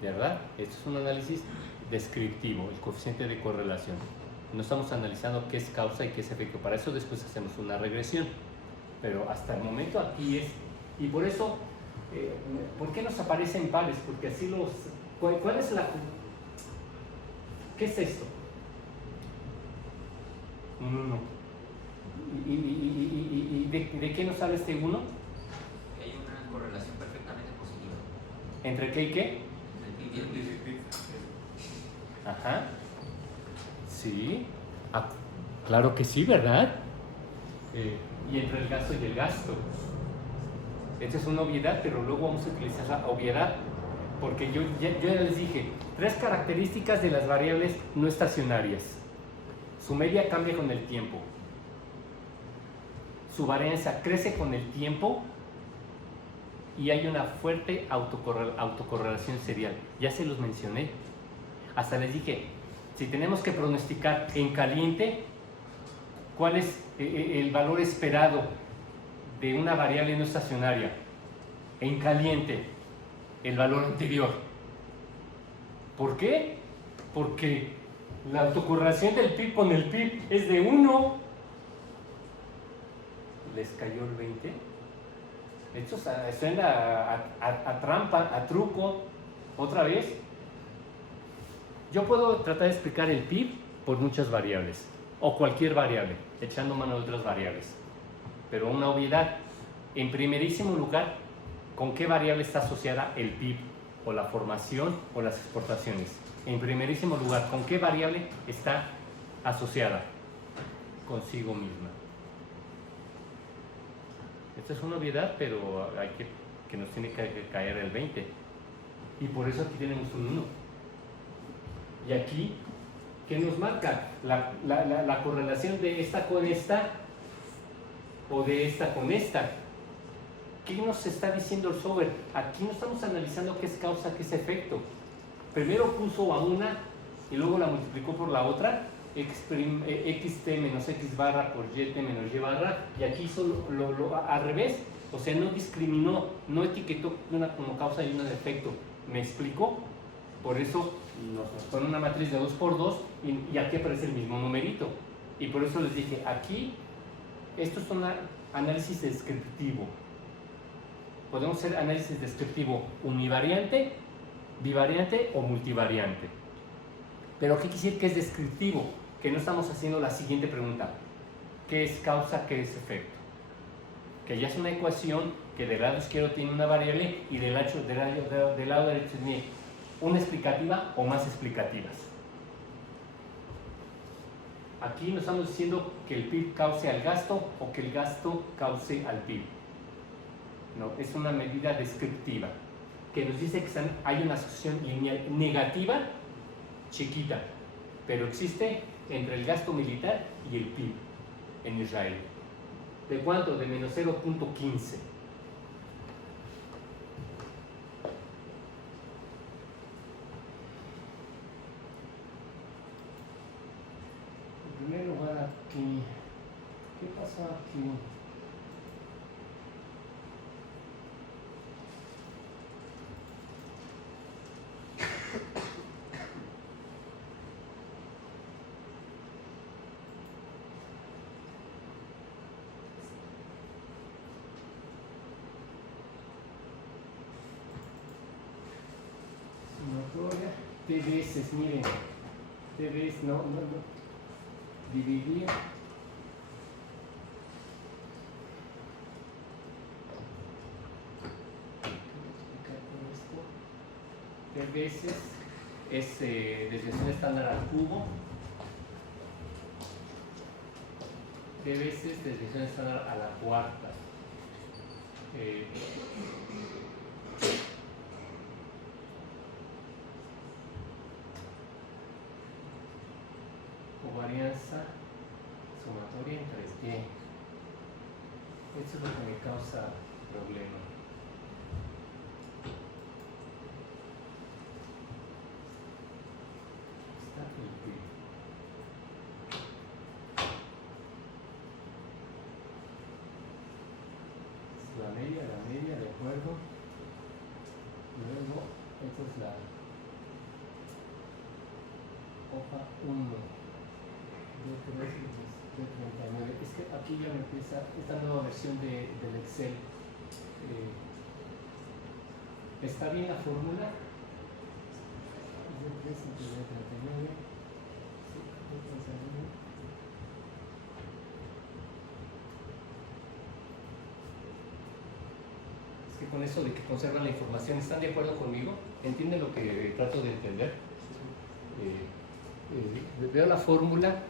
¿verdad? Esto es un análisis descriptivo, el coeficiente de correlación. No estamos analizando qué es causa y qué es efecto. Para eso después hacemos una regresión. Pero hasta el momento aquí es. Y por eso, ¿por qué nos aparecen pares? Porque así los... ¿Cuál es la... ¿Qué es esto? Un 1. ¿Y de qué nos sale este 1? Hay una correlación perfectamente positiva. ¿Entre qué y qué? El PIB y el PIB. Ajá. Sí. Claro que sí, ¿verdad? Y entre el gasto y el gasto. Esta es una obviedad, pero luego vamos a utilizar la obviedad porque yo ya les dije 3 características de las variables no estacionarias. Su media cambia con el tiempo. Su varianza crece con el tiempo y hay una fuerte autocorrelación serial. Ya se los mencioné. Hasta les dije, si tenemos que pronosticar en caliente, ¿cuál es el valor esperado de una variable no estacionaria? En caliente, el valor anterior. ¿Por qué? Porque la autocorrelación del PIB con el PIB es de 1. ¿Les cayó el 20? Esto suena a trampa, a truco. Otra vez. Yo puedo tratar de explicar el PIB por muchas variables, o cualquier variable, echando mano de otras variables. Pero una obviedad, en primerísimo lugar, ¿con qué variable está asociada el PIB, o la formación, o las exportaciones? En primerísimo lugar, ¿con qué variable está asociada? Consigo misma. Esta es una obviedad, pero hay que nos tiene que caer el 20. Y por eso aquí tenemos un 1. Y aquí, ¿qué nos marca? La correlación de esta con esta o de esta con esta. ¿Qué nos está diciendo el software? Aquí no estamos analizando qué es causa, qué es efecto. Primero puso a una y luego la multiplicó por la otra, xt menos x barra por yt menos y barra, y aquí hizo al revés. O sea, no discriminó, no etiquetó una como causa y una de efecto. ¿Me explico? Por eso nos pone una matriz de 2 por 2 y aquí aparece el mismo numerito. Y por eso les dije, aquí, esto es un análisis descriptivo. Podemos hacer análisis descriptivo univariante, bivariante o multivariante. Pero ¿qué quiere decir que es descriptivo? Que no estamos haciendo la siguiente pregunta. ¿Qué es causa, qué es efecto? Que ya es una ecuación que del lado izquierdo tiene una variable y del lado derecho tiene una explicativa o más explicativas. Aquí no estamos diciendo que el PIB cause al gasto o que el gasto cause al PIB. No, es una medida descriptiva que nos dice que hay una asociación lineal negativa chiquita, pero existe entre el gasto militar y el PIB en Israel. ¿De cuánto? De menos 0.15. t veces, miren, t veces, no, dividir t veces es desviación estándar al cubo, t veces desviación estándar a la cuarta. Covarianza sumatoria en 3D. Esto es lo que me causa problema. Está aquí. Es la media, de acuerdo. Luego, esta es la hoja 1 de 39. Es que aquí ya me empieza esta nueva versión del Excel. ¿Está bien la fórmula? De 3 entre de 39. Es que con eso de que conservan la información, ¿están de acuerdo conmigo? ¿Entienden lo que trato de entender? Veo la fórmula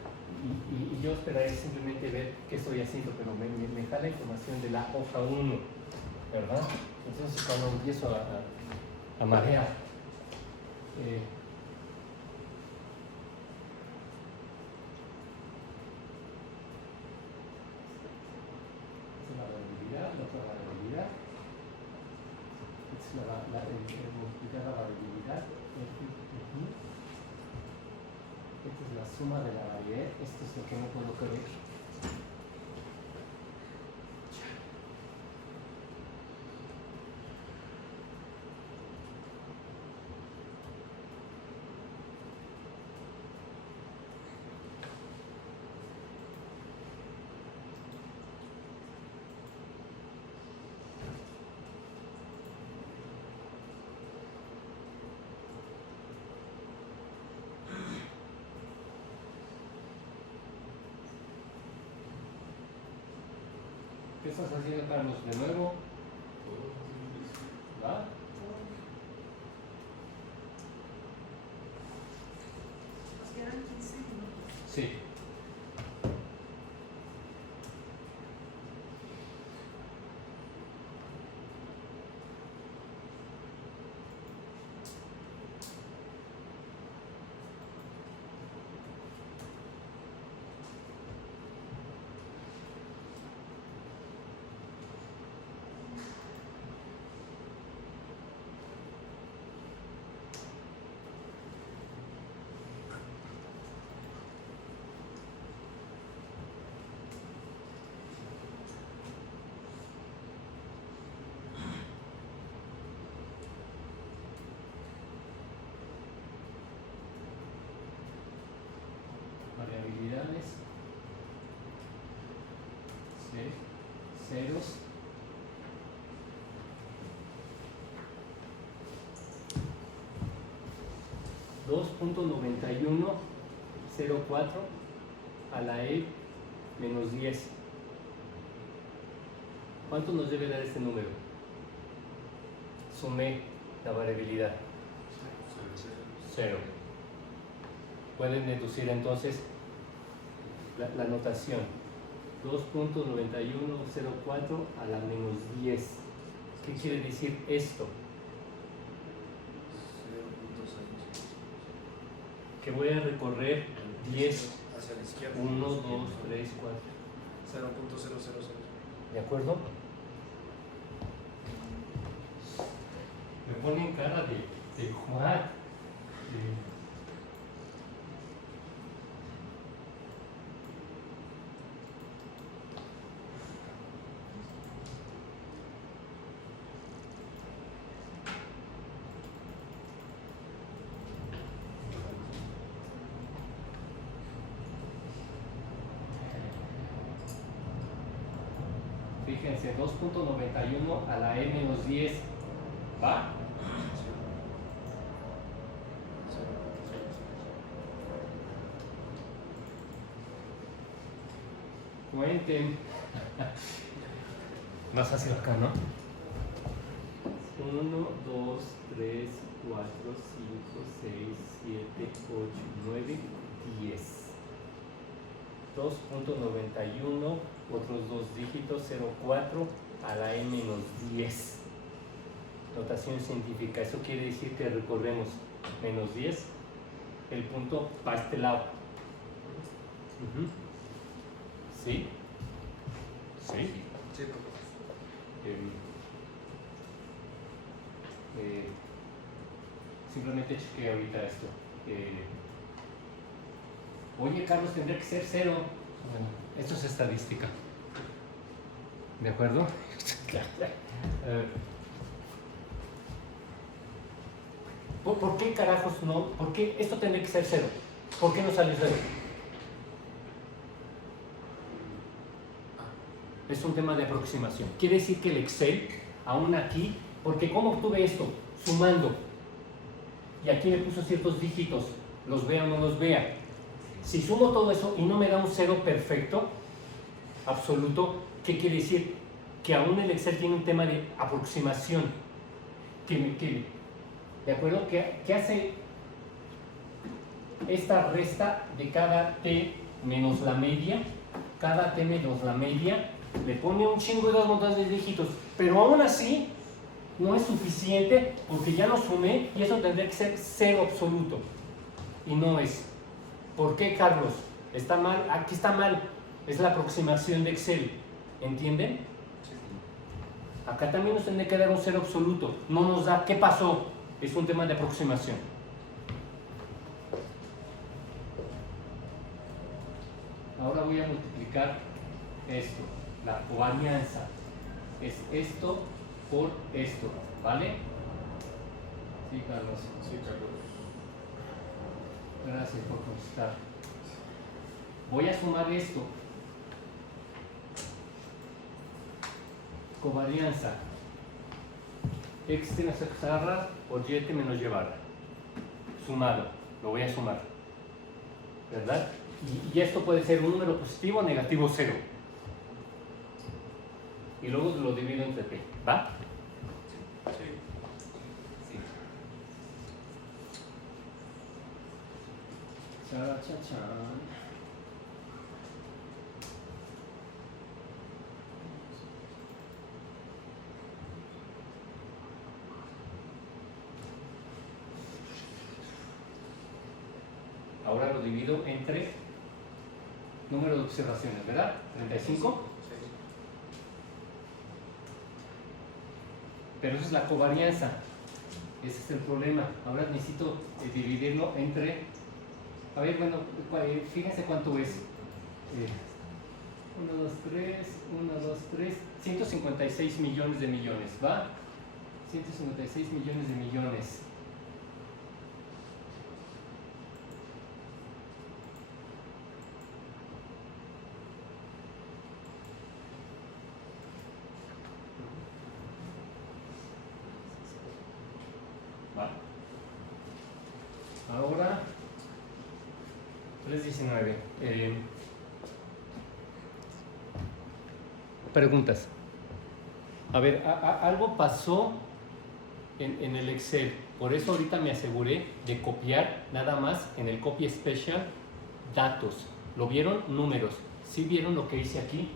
y yo esperaré simplemente ver qué estoy haciendo, pero me jala información de la hoja 1, ¿verdad? Entonces cuando empiezo a marear, esta es la variabilidad, la otra variabilidad, esta es el multiplicar la variabilidad, esta es la suma de la variedad, esto es lo que no puedo creer. ¿Qué estás haciendo, Carlos? ¿De nuevo? ¿Va? Nos quedan 15 minutos. Sí. Variabilidades, ceros, (2.9104) a la e menos 10. ¿Cuánto nos debe dar este número? Sumé la variabilidad. 0. Pueden deducir entonces la notación 2.9104 a la menos 10. ¿Qué quiere decir esto? Que voy a recorrer 10, Hacia la izquierda. 1, 2, 3, 4. 0.000. ¿De acuerdo? Me ponen cara de Juan. Fíjense, 2.91 a la e menos 10. ¿Va? Cuenten. Más fácil acá, ¿no? 1, 2, 3, 4, 5, 6, 7, 8, 9, 10. 2.91, otros dos dígitos, 0,4 a la n menos 10. Notación científica, eso quiere decir que recorremos menos 10, el punto va a este lado. ¿Sí? ¿Sí? Sí, profesor. Simplemente chequeé ahorita esto. Oye, Carlos, tendría que ser 0. Bueno, esto es estadística. ¿De acuerdo? ¿Por qué carajos no? ¿Por qué esto tendría que ser 0? ¿Por qué no salió 0? Es un tema de aproximación. Quiere decir que el Excel, aún aquí, porque ¿cómo obtuve esto? Sumando. Y aquí me puso ciertos dígitos, los vea o no los vea. Si sumo todo eso y no me da un 0 perfecto, absoluto, ¿qué quiere decir? Que aún el Excel tiene un tema de aproximación. ¿De acuerdo? ¿Qué hace esta resta de cada t menos la media? Cada t menos la media le pone un chingo de 2 montones de dígitos, pero aún así no es suficiente porque ya lo sumé y eso tendría que ser 0 absoluto y no es. ¿Por qué, Carlos? Está mal, aquí está mal, es la aproximación de Excel, ¿entienden? Acá también nos tendría que dar un 0 absoluto, no nos da. ¿Qué pasó? Es un tema de aproximación. Ahora voy a multiplicar esto, la covarianza es esto por esto, ¿vale? Sí, Carlos. Sí, Carlos. Gracias por contestar. Voy a sumar esto. Covarianza. X menos X barra por Y menos Y barra. Sumado. Lo voy a sumar. ¿Verdad? Y esto puede ser un número positivo o negativo 0. Y luego lo divido entre P. ¿Va? Sí. Sí. Cha-cha-chan. Ahora lo divido entre número de observaciones, ¿verdad? 35. Pero eso es la covarianza. Ese es el problema. Ahora necesito dividirlo entre... A ver, bueno, fíjense cuánto es. 1, 2, 3, 1, 2, 3, 156 millones de millones, ¿va? 156 millones de millones. ¿Va? Ahora 319. Preguntas. A ver, algo pasó en el Excel. Por eso ahorita me aseguré de copiar nada más en el copy special datos. ¿Lo vieron? Números. ¿Sí vieron lo que hice aquí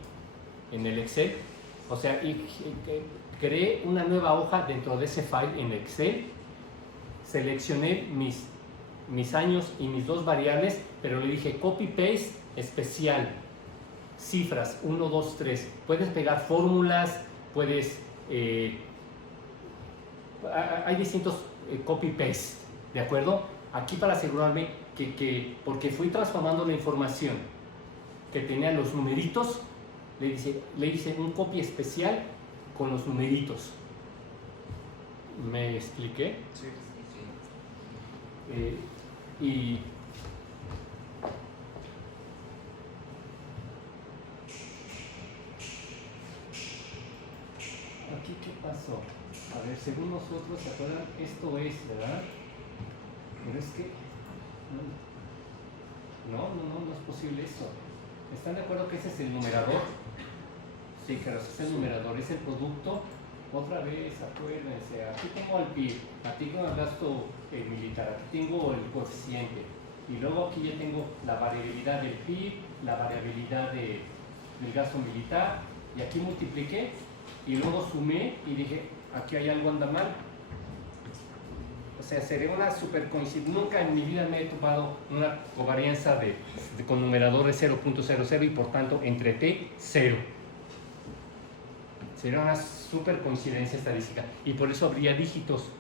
en el Excel? O sea, creé una nueva hoja dentro de ese file en Excel. Seleccioné mis años y mis dos variables, pero le dije copy paste especial, cifras 1, 2, 3. Puedes pegar fórmulas, puedes hay distintos copy paste, ¿de acuerdo? Aquí para asegurarme porque fui transformando la información que tenía los numeritos, le hice un copy especial con los numeritos. ¿Me expliqué? Sí. Y aquí qué pasó. A ver, según nosotros, ¿se acuerdan? Esto es, ¿verdad? Pero es que no es posible esto. ¿Están de acuerdo que ese es el numerador? Sí, claro, ese es el numerador, es el producto. Otra vez, acuérdense, aquí tengo el PIB, aquí tengo el gasto militar, aquí tengo el coeficiente. Y luego aquí ya tengo la variabilidad del PIB, la variabilidad del gasto militar. Y aquí multipliqué y luego sumé y dije, aquí hay algo anda mal. O sea, sería una super coincidencia. Nunca en mi vida me he topado una covarianza con numerador de 0.00 y por tanto entre T, 0. Sería una super coincidencia estadística y por eso habría dígitos.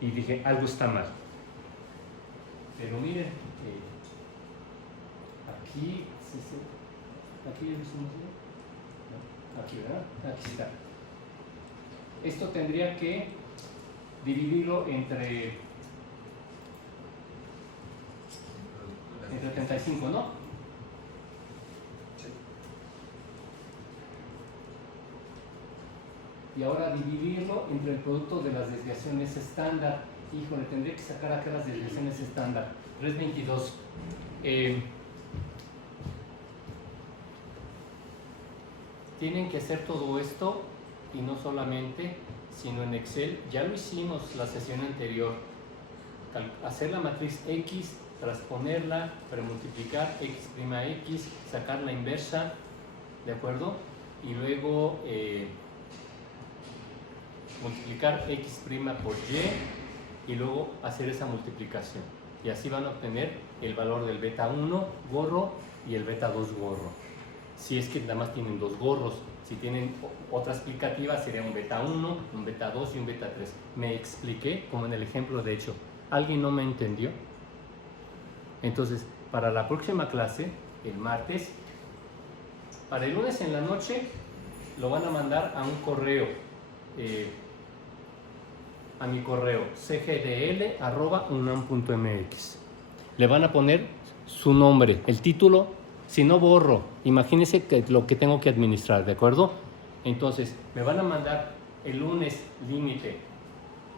Y dije, algo está mal. Pero miren, aquí, aquí ya lo hicimos bien. Aquí, ¿verdad? Aquí está. Esto tendría que dividirlo entre 35, ¿no? Sí. Y ahora dividirlo entre el producto de las desviaciones estándar. Híjole, tendría que sacar acá las desviaciones estándar. 322. Tienen que hacer todo esto y no solamente, sino en Excel. Ya lo hicimos la sesión anterior. Hacer la matriz X, transponerla, premultiplicar X', X, sacar la inversa, ¿de acuerdo? Y luego multiplicar X' por Y y luego hacer esa multiplicación. Y así van a obtener el valor del beta 1 gorro y el beta 2 gorro. Si es que nada más tienen dos gorros. Si tienen otra explicativa sería un beta 1, un beta 2 y un beta 3. Me expliqué como en el ejemplo de hecho. ¿Alguien no me entendió? Entonces, para la próxima clase, el martes, para el lunes en la noche, lo van a mandar a un correo, a mi correo cgdl@unam.mx. Le van a poner su nombre, el título. Si no borro, imagínense lo que tengo que administrar, ¿de acuerdo? Entonces, me van a mandar el lunes límite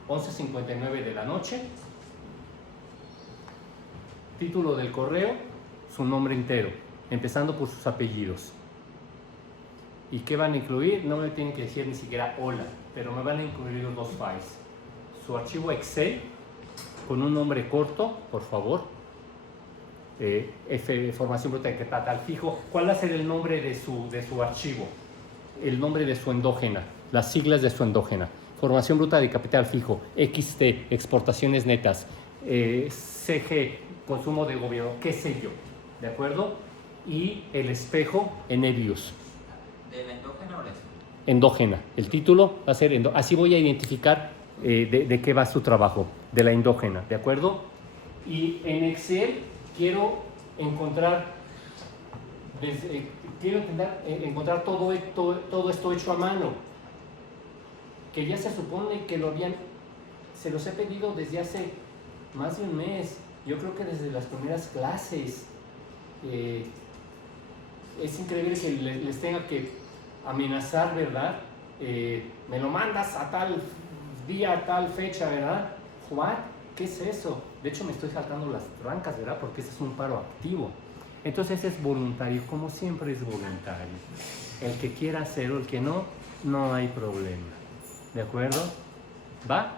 11:59 de la noche, título del correo, su nombre entero, empezando por sus apellidos. ¿Y qué van a incluir? No me tienen que decir ni siquiera hola, pero me van a incluir los dos files. Su archivo Excel, con un nombre corto, por favor. Formación bruta de capital fijo. ¿Cuál va a ser el nombre de su archivo? El nombre de su endógena, las siglas de su endógena. Formación bruta de capital fijo, XT, exportaciones netas, CG, consumo de gobierno, qué sé yo, ¿de acuerdo? Y el espejo en Evius. ¿De la endógena o la exógena? Endógena, el título va a ser endógena. Así voy a identificar de qué va su trabajo, de la endógena, ¿de acuerdo? Y en Excel quiero encontrar encontrar todo esto hecho a mano, que ya se supone que se los he pedido desde hace más de un mes, yo creo que desde las primeras clases. Es increíble que les tenga que amenazar, ¿verdad? Me lo mandas a tal día, a tal fecha, ¿verdad? ¿What? ¿Qué es eso? De hecho me estoy saltando las trancas, ¿verdad? Porque ese es un paro activo. Entonces es voluntario, como siempre es voluntario. El que quiera hacerlo, el que no, no hay problema. ¿De acuerdo? ¿Va?